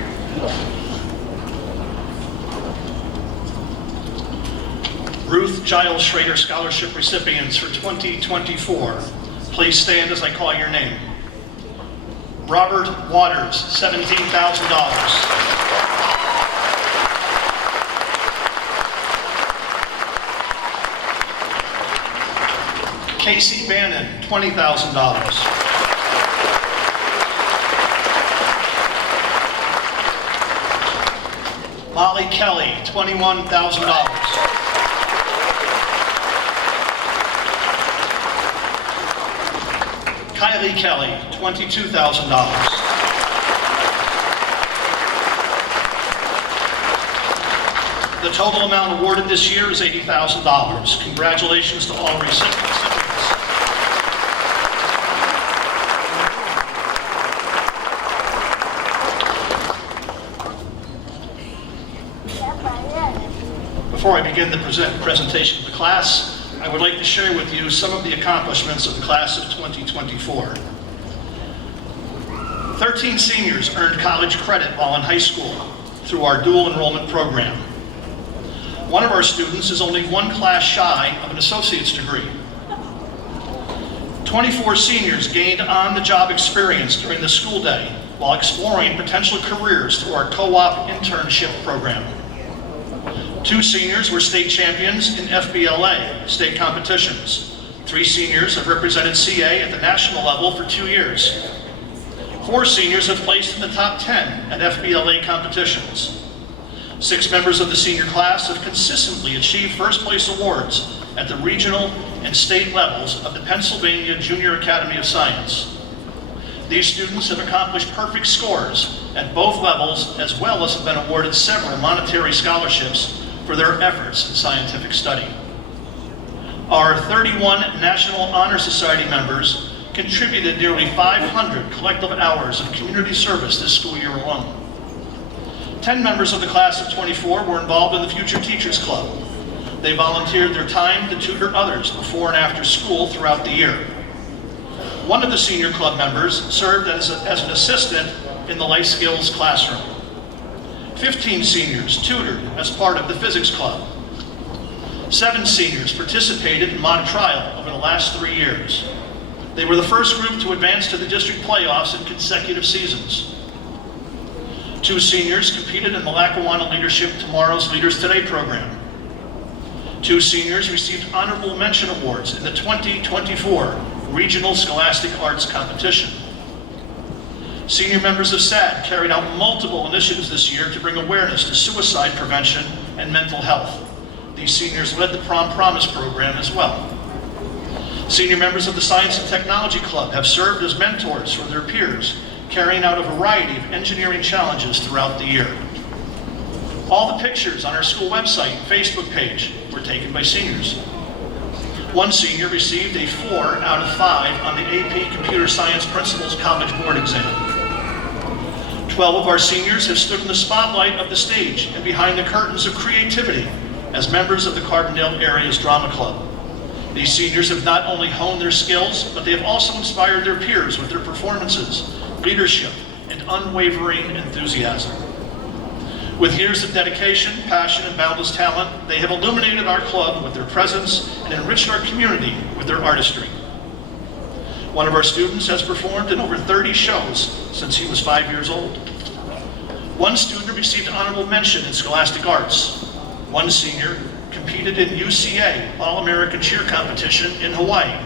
Ruth Giles Schrader Scholarship recipients for 2024. Please stand as I call your name. Robert Waters, $17,000. Casey Bannon, $20,000. Molly Kelly, $21,000. Kylie Kelly, $22,000. The total amount awarded this year is $80,000. Congratulations to all recipients. Before I begin the presentation of the class, I would like to share with you some of the accomplishments of the class of 2024. 13 seniors earned college credit while in high school through our dual enrollment program. One of our students is only one class shy of an associate's degree. 24 seniors gained on-the-job experience during the school day while exploring potential careers through our co-op internship program. 2 seniors were state champions in FBLA state competitions. 3 seniors have represented CA at the national level for 2 years. 4 seniors have placed in the top 10 at FBLA competitions. 6 members of the senior class have consistently achieved first place awards at the regional and state levels of the Pennsylvania Junior Academy of Science. These students have accomplished perfect scores at both levels, as well as have been awarded several monetary scholarships for their efforts in scientific study. Our 31 National Honor Society members contributed nearly 500 collective hours of community service this school year alone. 10 members of the class of 24 were involved in the Future Teachers Club. They volunteered their time to tutor others before and after school throughout the year. One of the senior club members served as an assistant in the life skills classroom. 15 seniors tutored as part of the physics club. 7 seniors participated in mock trial over the last 3 years. They were the first group to advance to the district playoffs in consecutive seasons. 2 seniors competed in the Lackawanna Leadership Tomorrow's Leaders Today program. 2 seniors received honorable mention awards in the 2024 Regional Scholastic Arts Competition. Senior members of SAD carried out multiple initiatives this year to bring awareness to suicide prevention and mental health. These seniors led the Prom Promise program as well. Senior members of the Science and Technology Club have served as mentors for their peers, carrying out a variety of engineering challenges throughout the year. All the pictures on our school website and Facebook page were taken by seniors. One senior received a 4 out of 5 on the AP Computer Science Principals College Board exam. 12 of our seniors have stood in the spotlight of the stage and behind the curtains of creativity as members of the Carbondale Area's Drama Club. These seniors have not only honed their skills, but they have also inspired their peers with their performances, leadership, and unwavering enthusiasm. With years of dedication, passion, and boundless talent, they have illuminated our club with their presence and enriched our community with their artistry. One of our students has performed in over 30 shows since he was 5 years old. One student received honorable mention in Scholastic Arts. One senior competed in UCA All-American Cheer Competition in Hawaii.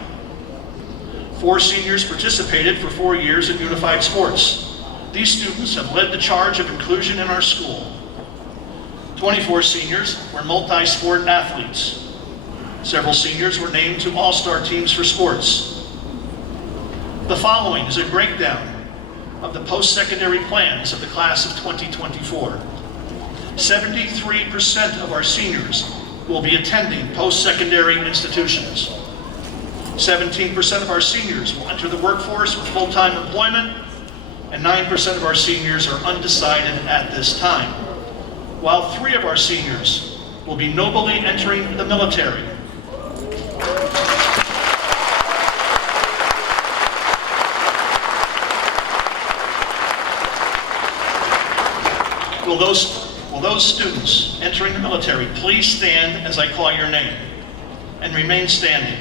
4 seniors participated for 4 years in Unified Sports. These students have led the charge of inclusion in our school. 24 seniors were multi-sport athletes. Several seniors were named to all-star teams for sports. The following is a breakdown of the post-secondary plans of the class of 2024. 73% of our seniors will be attending post-secondary institutions. 17% of our seniors will enter the workforce with full-time employment, and 9% of our seniors are undecided at this time, while 3 of our seniors will be nobly entering the military. Will those students entering the military please stand as I call your name and remain standing?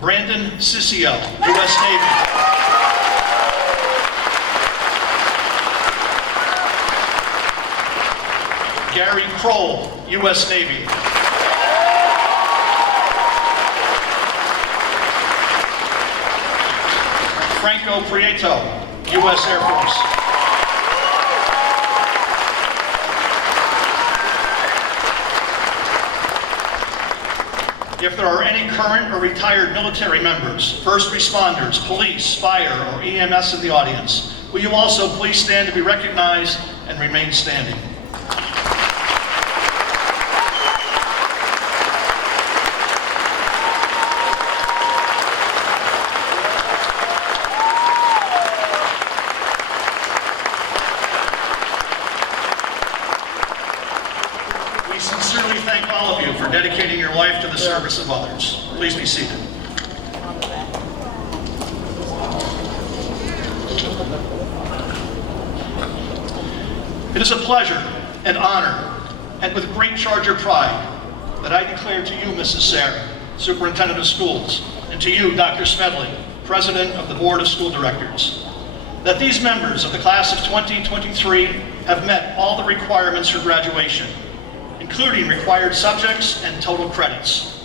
Brandon Sissio, U.S. Navy. Gary Kroll, U.S. Navy. Franco Prieto, U.S. Air Force. If there are any current or retired military members, first responders, police, fire, or EMS in the audience, will you also please stand to be recognized and remain standing? We sincerely thank all of you for dedicating your life to the service of others. Please be seated. It is a pleasure and honor, and with great charge of pride, that I declare to you, Mrs. Sarah, Superintendent of Schools, and to you, Dr. Smedley, President of the Board of School Directors, that these members of the class of 2023 have met all the requirements for graduation, including required subjects and total credits.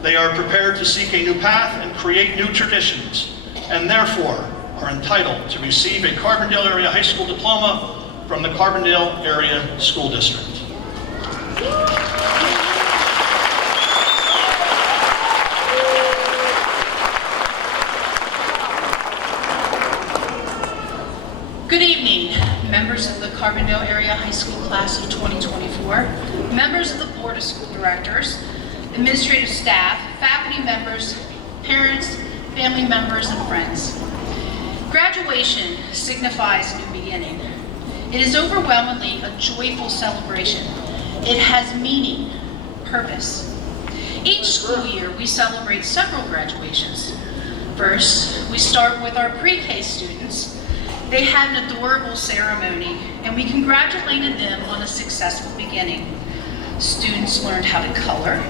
They are prepared to seek a new path and create new traditions, and therefore are entitled to receive a Carbondale Area High School diploma from the Carbondale Area School District. Good evening, members of the Carbondale Area High School Class of 2024, members of the Board of School Directors, administrative staff, faculty members, parents, family members, and friends. Graduation signifies a new beginning. It is overwhelmingly a joyful celebration. It has meaning, purpose. Each school year, we celebrate several graduations. First, we start with our pre-K students. They had an adorable ceremony, and we congratulated them on a successful beginning. Students learned how to color,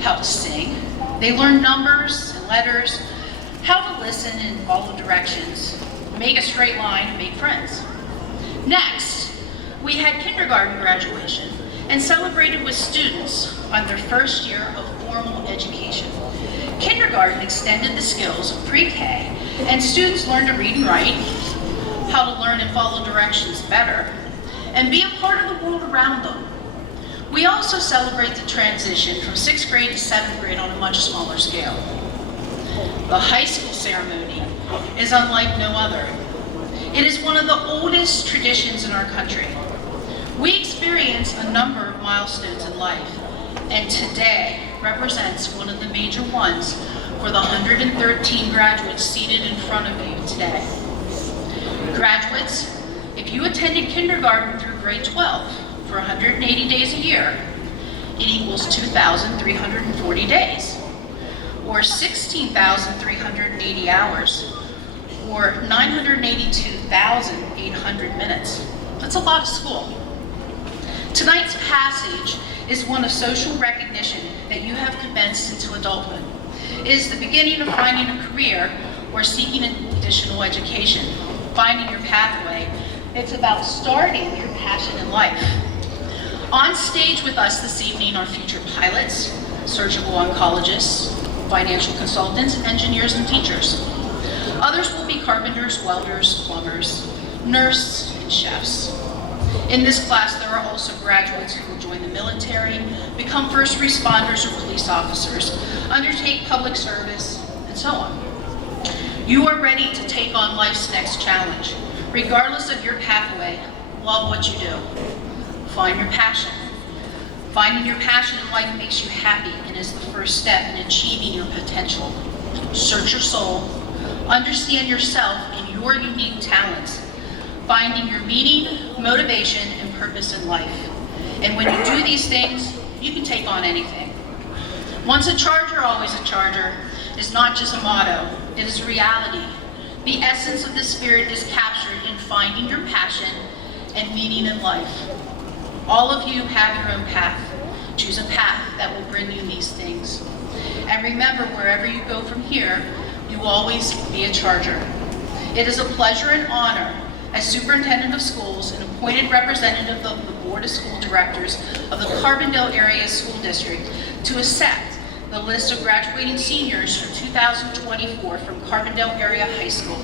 how to sing. They learned numbers and letters, how to listen and follow directions, make a straight line, and make friends. Next, we had kindergarten graduation and celebrated with students on their first year of formal education. Kindergarten extended the skills of pre-K, and students learned to read and write, how to learn and follow directions better, and be a part of the world around them. We also celebrate the transition from 6th grade to 7th grade on a much smaller scale. The high school ceremony is unlike no other. It is one of the oldest traditions in our country. We experience a number of milestones in life, and today represents one of the major ones for the 113 graduates seated in front of you today. Graduates, if you attended kindergarten through grade 12 for 180 days a year, it equals 2,340 days, or 16,380 hours, or 982,800 minutes. That's a lot of school. Tonight's passage is one of social recognition that you have commenced into adulthood. It is the beginning of finding a career or seeking additional education, finding your pathway. It's about starting your passion in life. On stage with us this evening are future pilots, surgical oncologists, financial consultants, engineers, and teachers. Others will be carpenters, welders, plumbers, nurses, and chefs. In this class, there are also graduates who will join the military, become first responders or police officers, undertake public service, and so on. You are ready to take on life's next challenge. Regardless of your pathway, love what you do. Find your passion. Finding your passion in life makes you happy and is the first step in achieving your potential. Search your soul. Understand yourself and your unique talents. Finding your meaning, motivation, and purpose in life. And when you do these things, you can take on anything. Once a Charger, always a Charger is not just a motto, it is reality. The essence of this spirit is captured in finding your passion and meaning in life. All of you have your own path. Choose a path that will bring you these things. And remember, wherever you go from here, you will always be a Charger. It is a pleasure and honor as Superintendent of Schools and appointed representative of the Board of School Directors of the Carbondale Area School District to accept the list of graduating seniors for 2024 from Carbondale Area High School.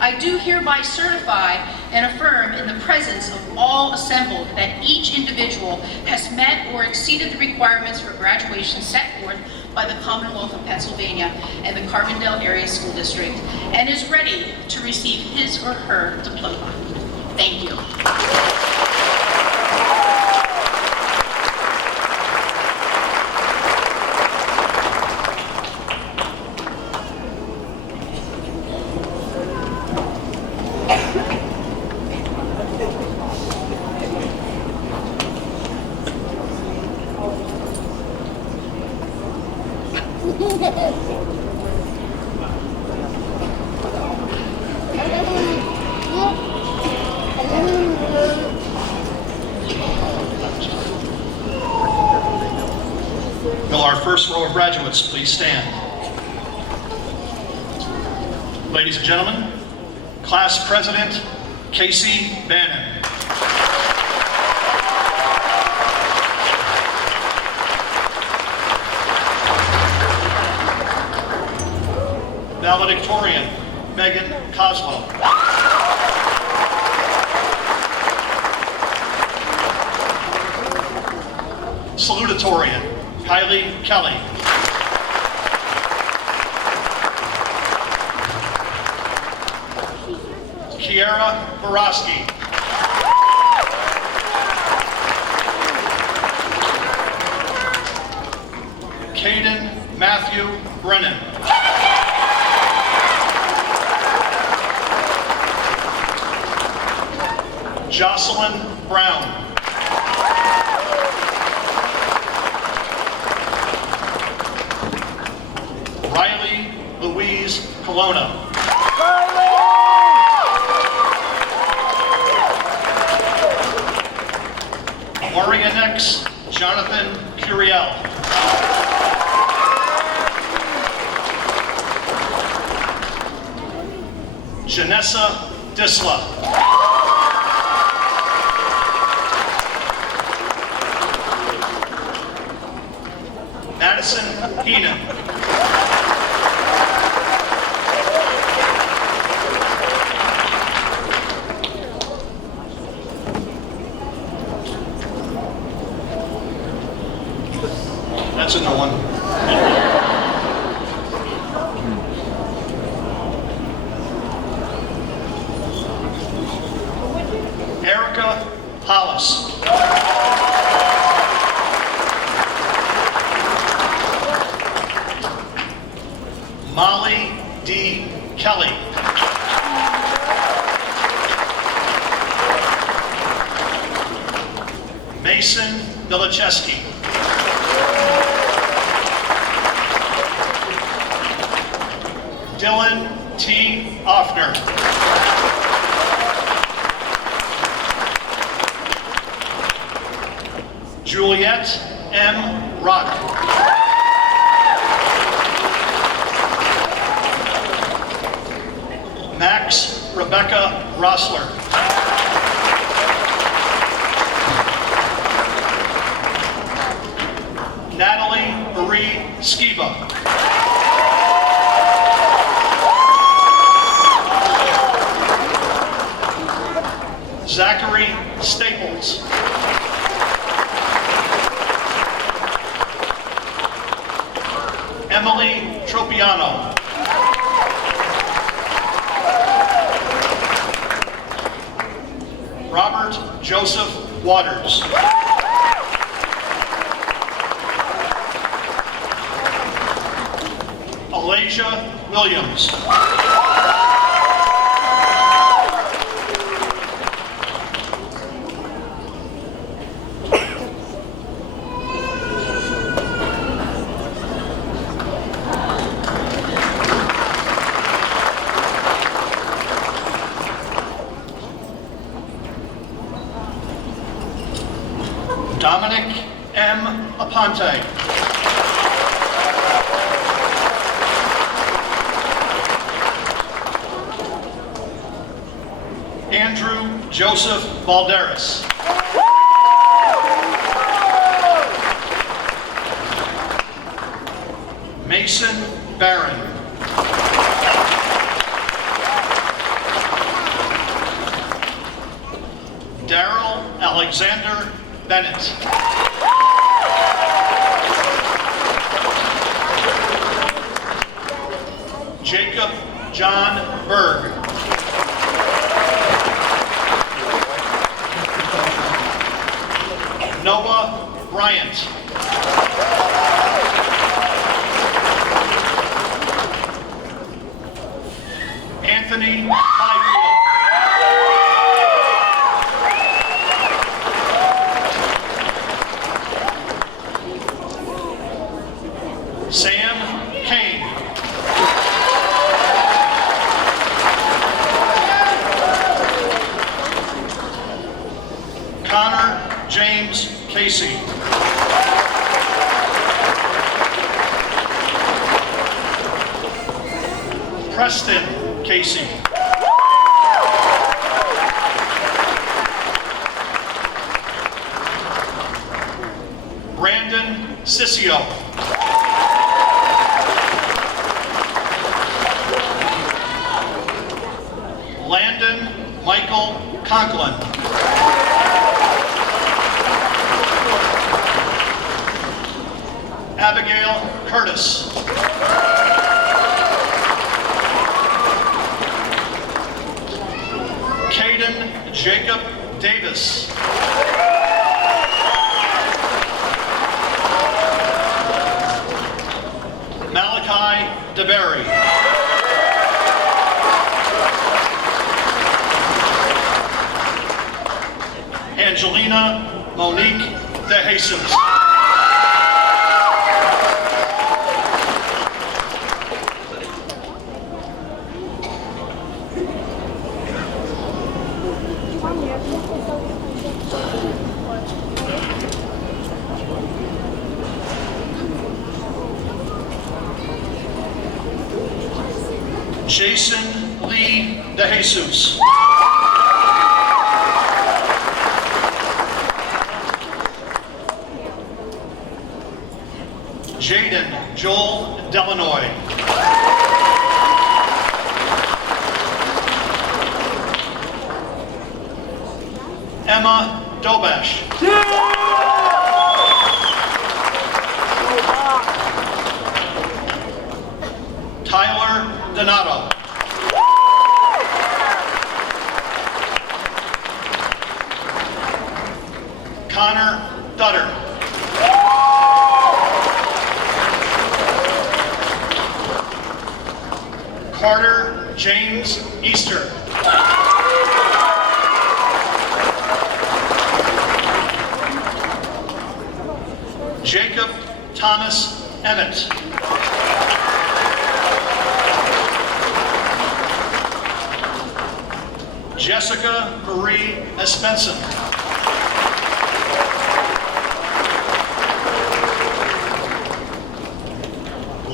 I do hereby certify and affirm in the presence of all assembled that each individual has met or exceeded the requirements for graduation set forth by the Commonwealth of Pennsylvania and the Carbondale Area School District and is ready to receive his or her diploma. Thank you. Will our first row of graduates please stand? Ladies and gentlemen, Class President Casey Bannon. Valedictorian Megan Coslow. Salutatorian Kylie Kelly. Kiara Borowski. Caden Matthew Brennan. Jocelyn Brown. Riley Louise Colonna. Orianex Jonathan Curiel. Janessa Disla. Madison Heenan. That's a no one. Erica Hollis. Molly D. Kelly. Mason Milicheski. Dylan T. Offner. Juliet M. Rock. Max Rebecca Rossler. Natalie Marie Skiba. Zachary Staples. Emily Tropiano. Robert Joseph Waters. Alasia Williams. Ponte. Andrew Joseph Balderas. Mason Barron. Daryl Alexander Bennett. Jacob John Berg. Noah Bryant. Anthony Byfield. Sam Kane. Connor James Casey. Preston Casey. Brandon Sissio. Landon Michael Conklin. Abigail Curtis. Caden Jacob Davis. Malachi DeBerry. Angelina Monique De Jesus. Jason Lee De Jesus. Jaden Joel Delanoy. Emma Dobash. Tyler Donato. Connor Dutter. Carter James Easter. Jacob Thomas Emmett. Jessica Marie Espenson.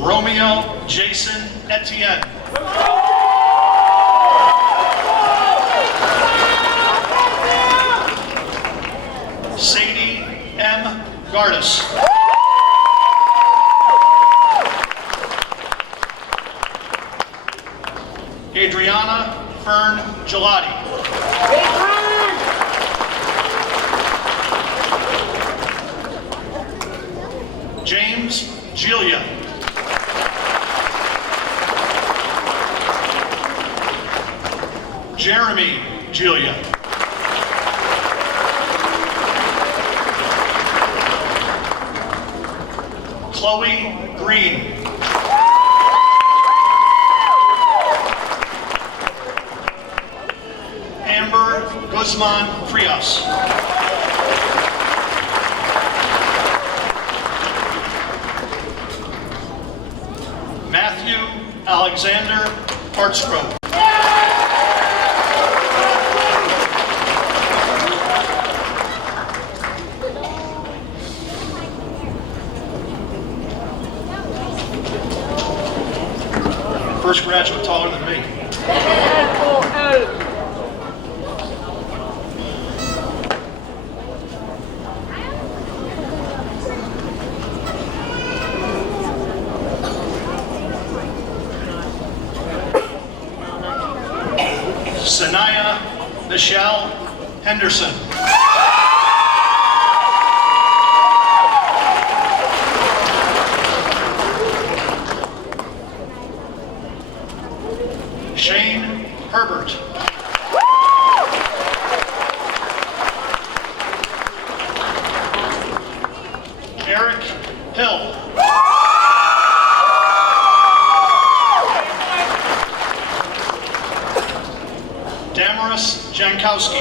Romeo Jason Etienne. Sadie M. Gardis. Adriana Fern Gelati. James Gilia. Jeremy Gilia. Chloe Green. Amber Guzman Frias. Matthew Alexander Hartsgrove. first graduate taller than me. Sanaya Michelle Henderson. Shane Herbert. Eric Hill. Damaris Jankowski.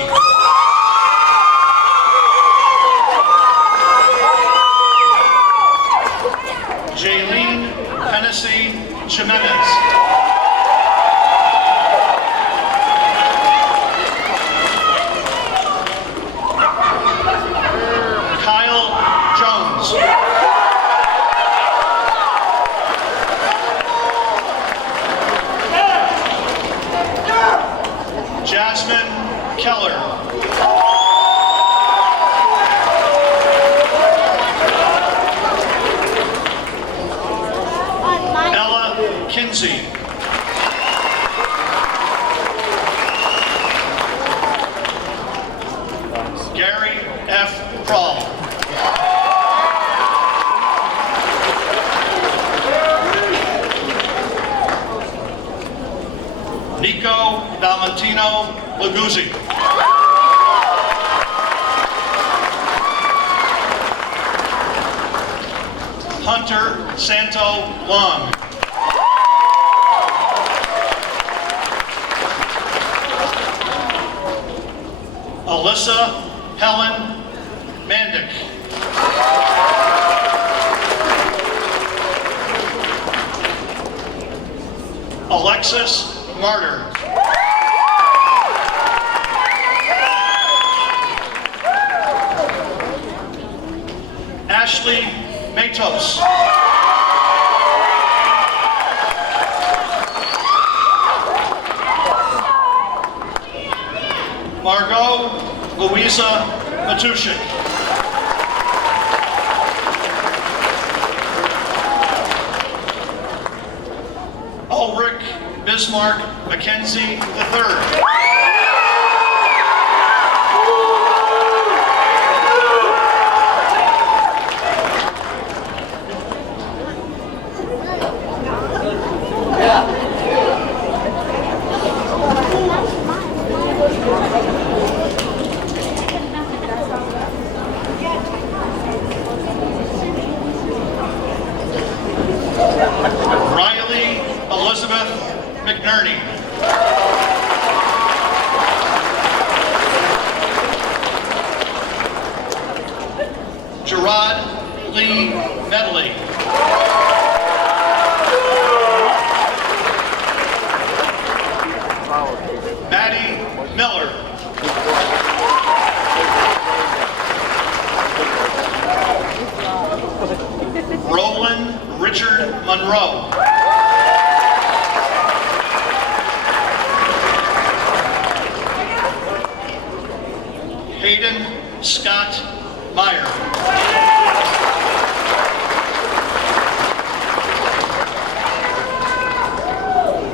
Jaylene Hennessy Jimenez. Kyle Jones. Jasmine Keller. Ella Kinsey. Gary F. Kroll. Nico Valentino Laguzzi. Hunter Santo Long. Alyssa Helen Mandick. Alexis Martyr. Ashley Matos. Margot Louisa Matushik. Ulrich Bismarck Mackenzie III. Riley Elizabeth McNerney. Gerard Lee Medley. Maddie Miller. Roland Richard Monroe. Hayden Scott Meyer.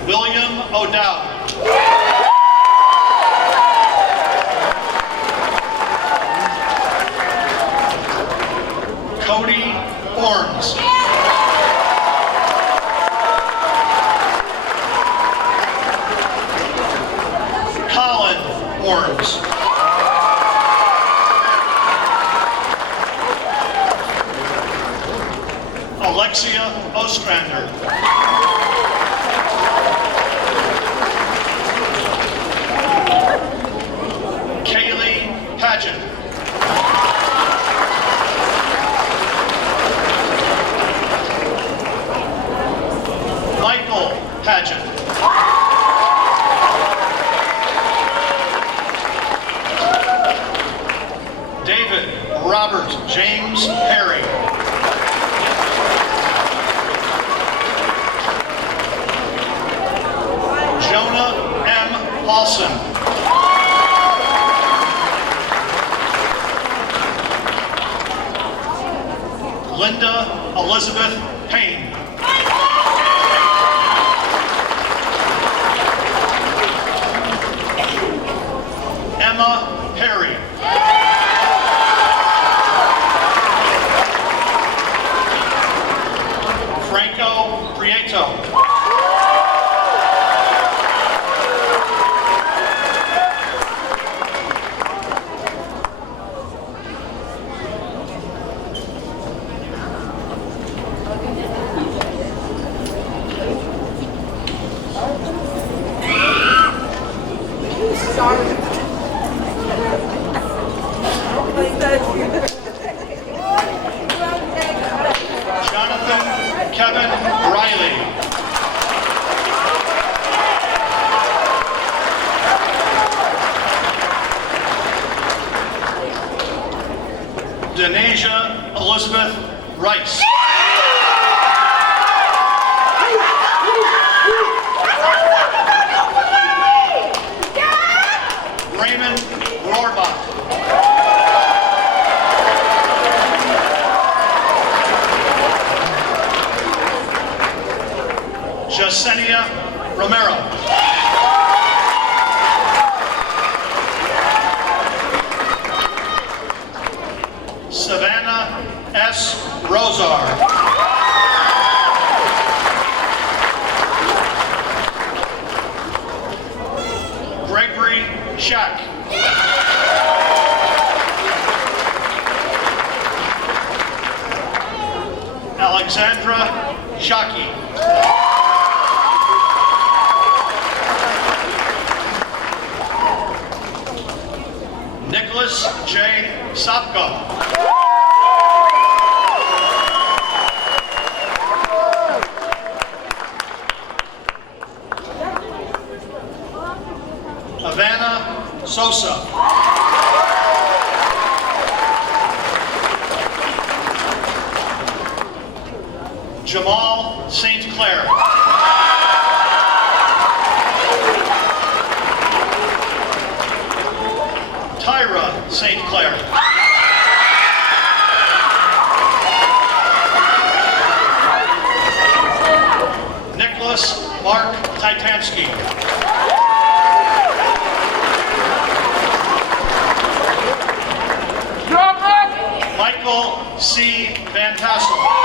William O'Dowd. Cody Orms. Colin Orms. Alexia Ostrander. Kaylee Pageant. Michael Pageant. David Robert James Perry. Linda Elizabeth Payne. Emma Perry. Franco Prieto. Jonathan Kevin Riley. Denasia Elizabeth Rice. Raymond Rohrbach. Jasenia Romero. Savannah S. Rosar. Gregory Shack. Alexandra Shockey. Nicholas J. Sopko. Havana Sosa. Jamal St. Clair. Tyra St. Clair. Nicholas Mark Titansky. Michael C. Van Tassel.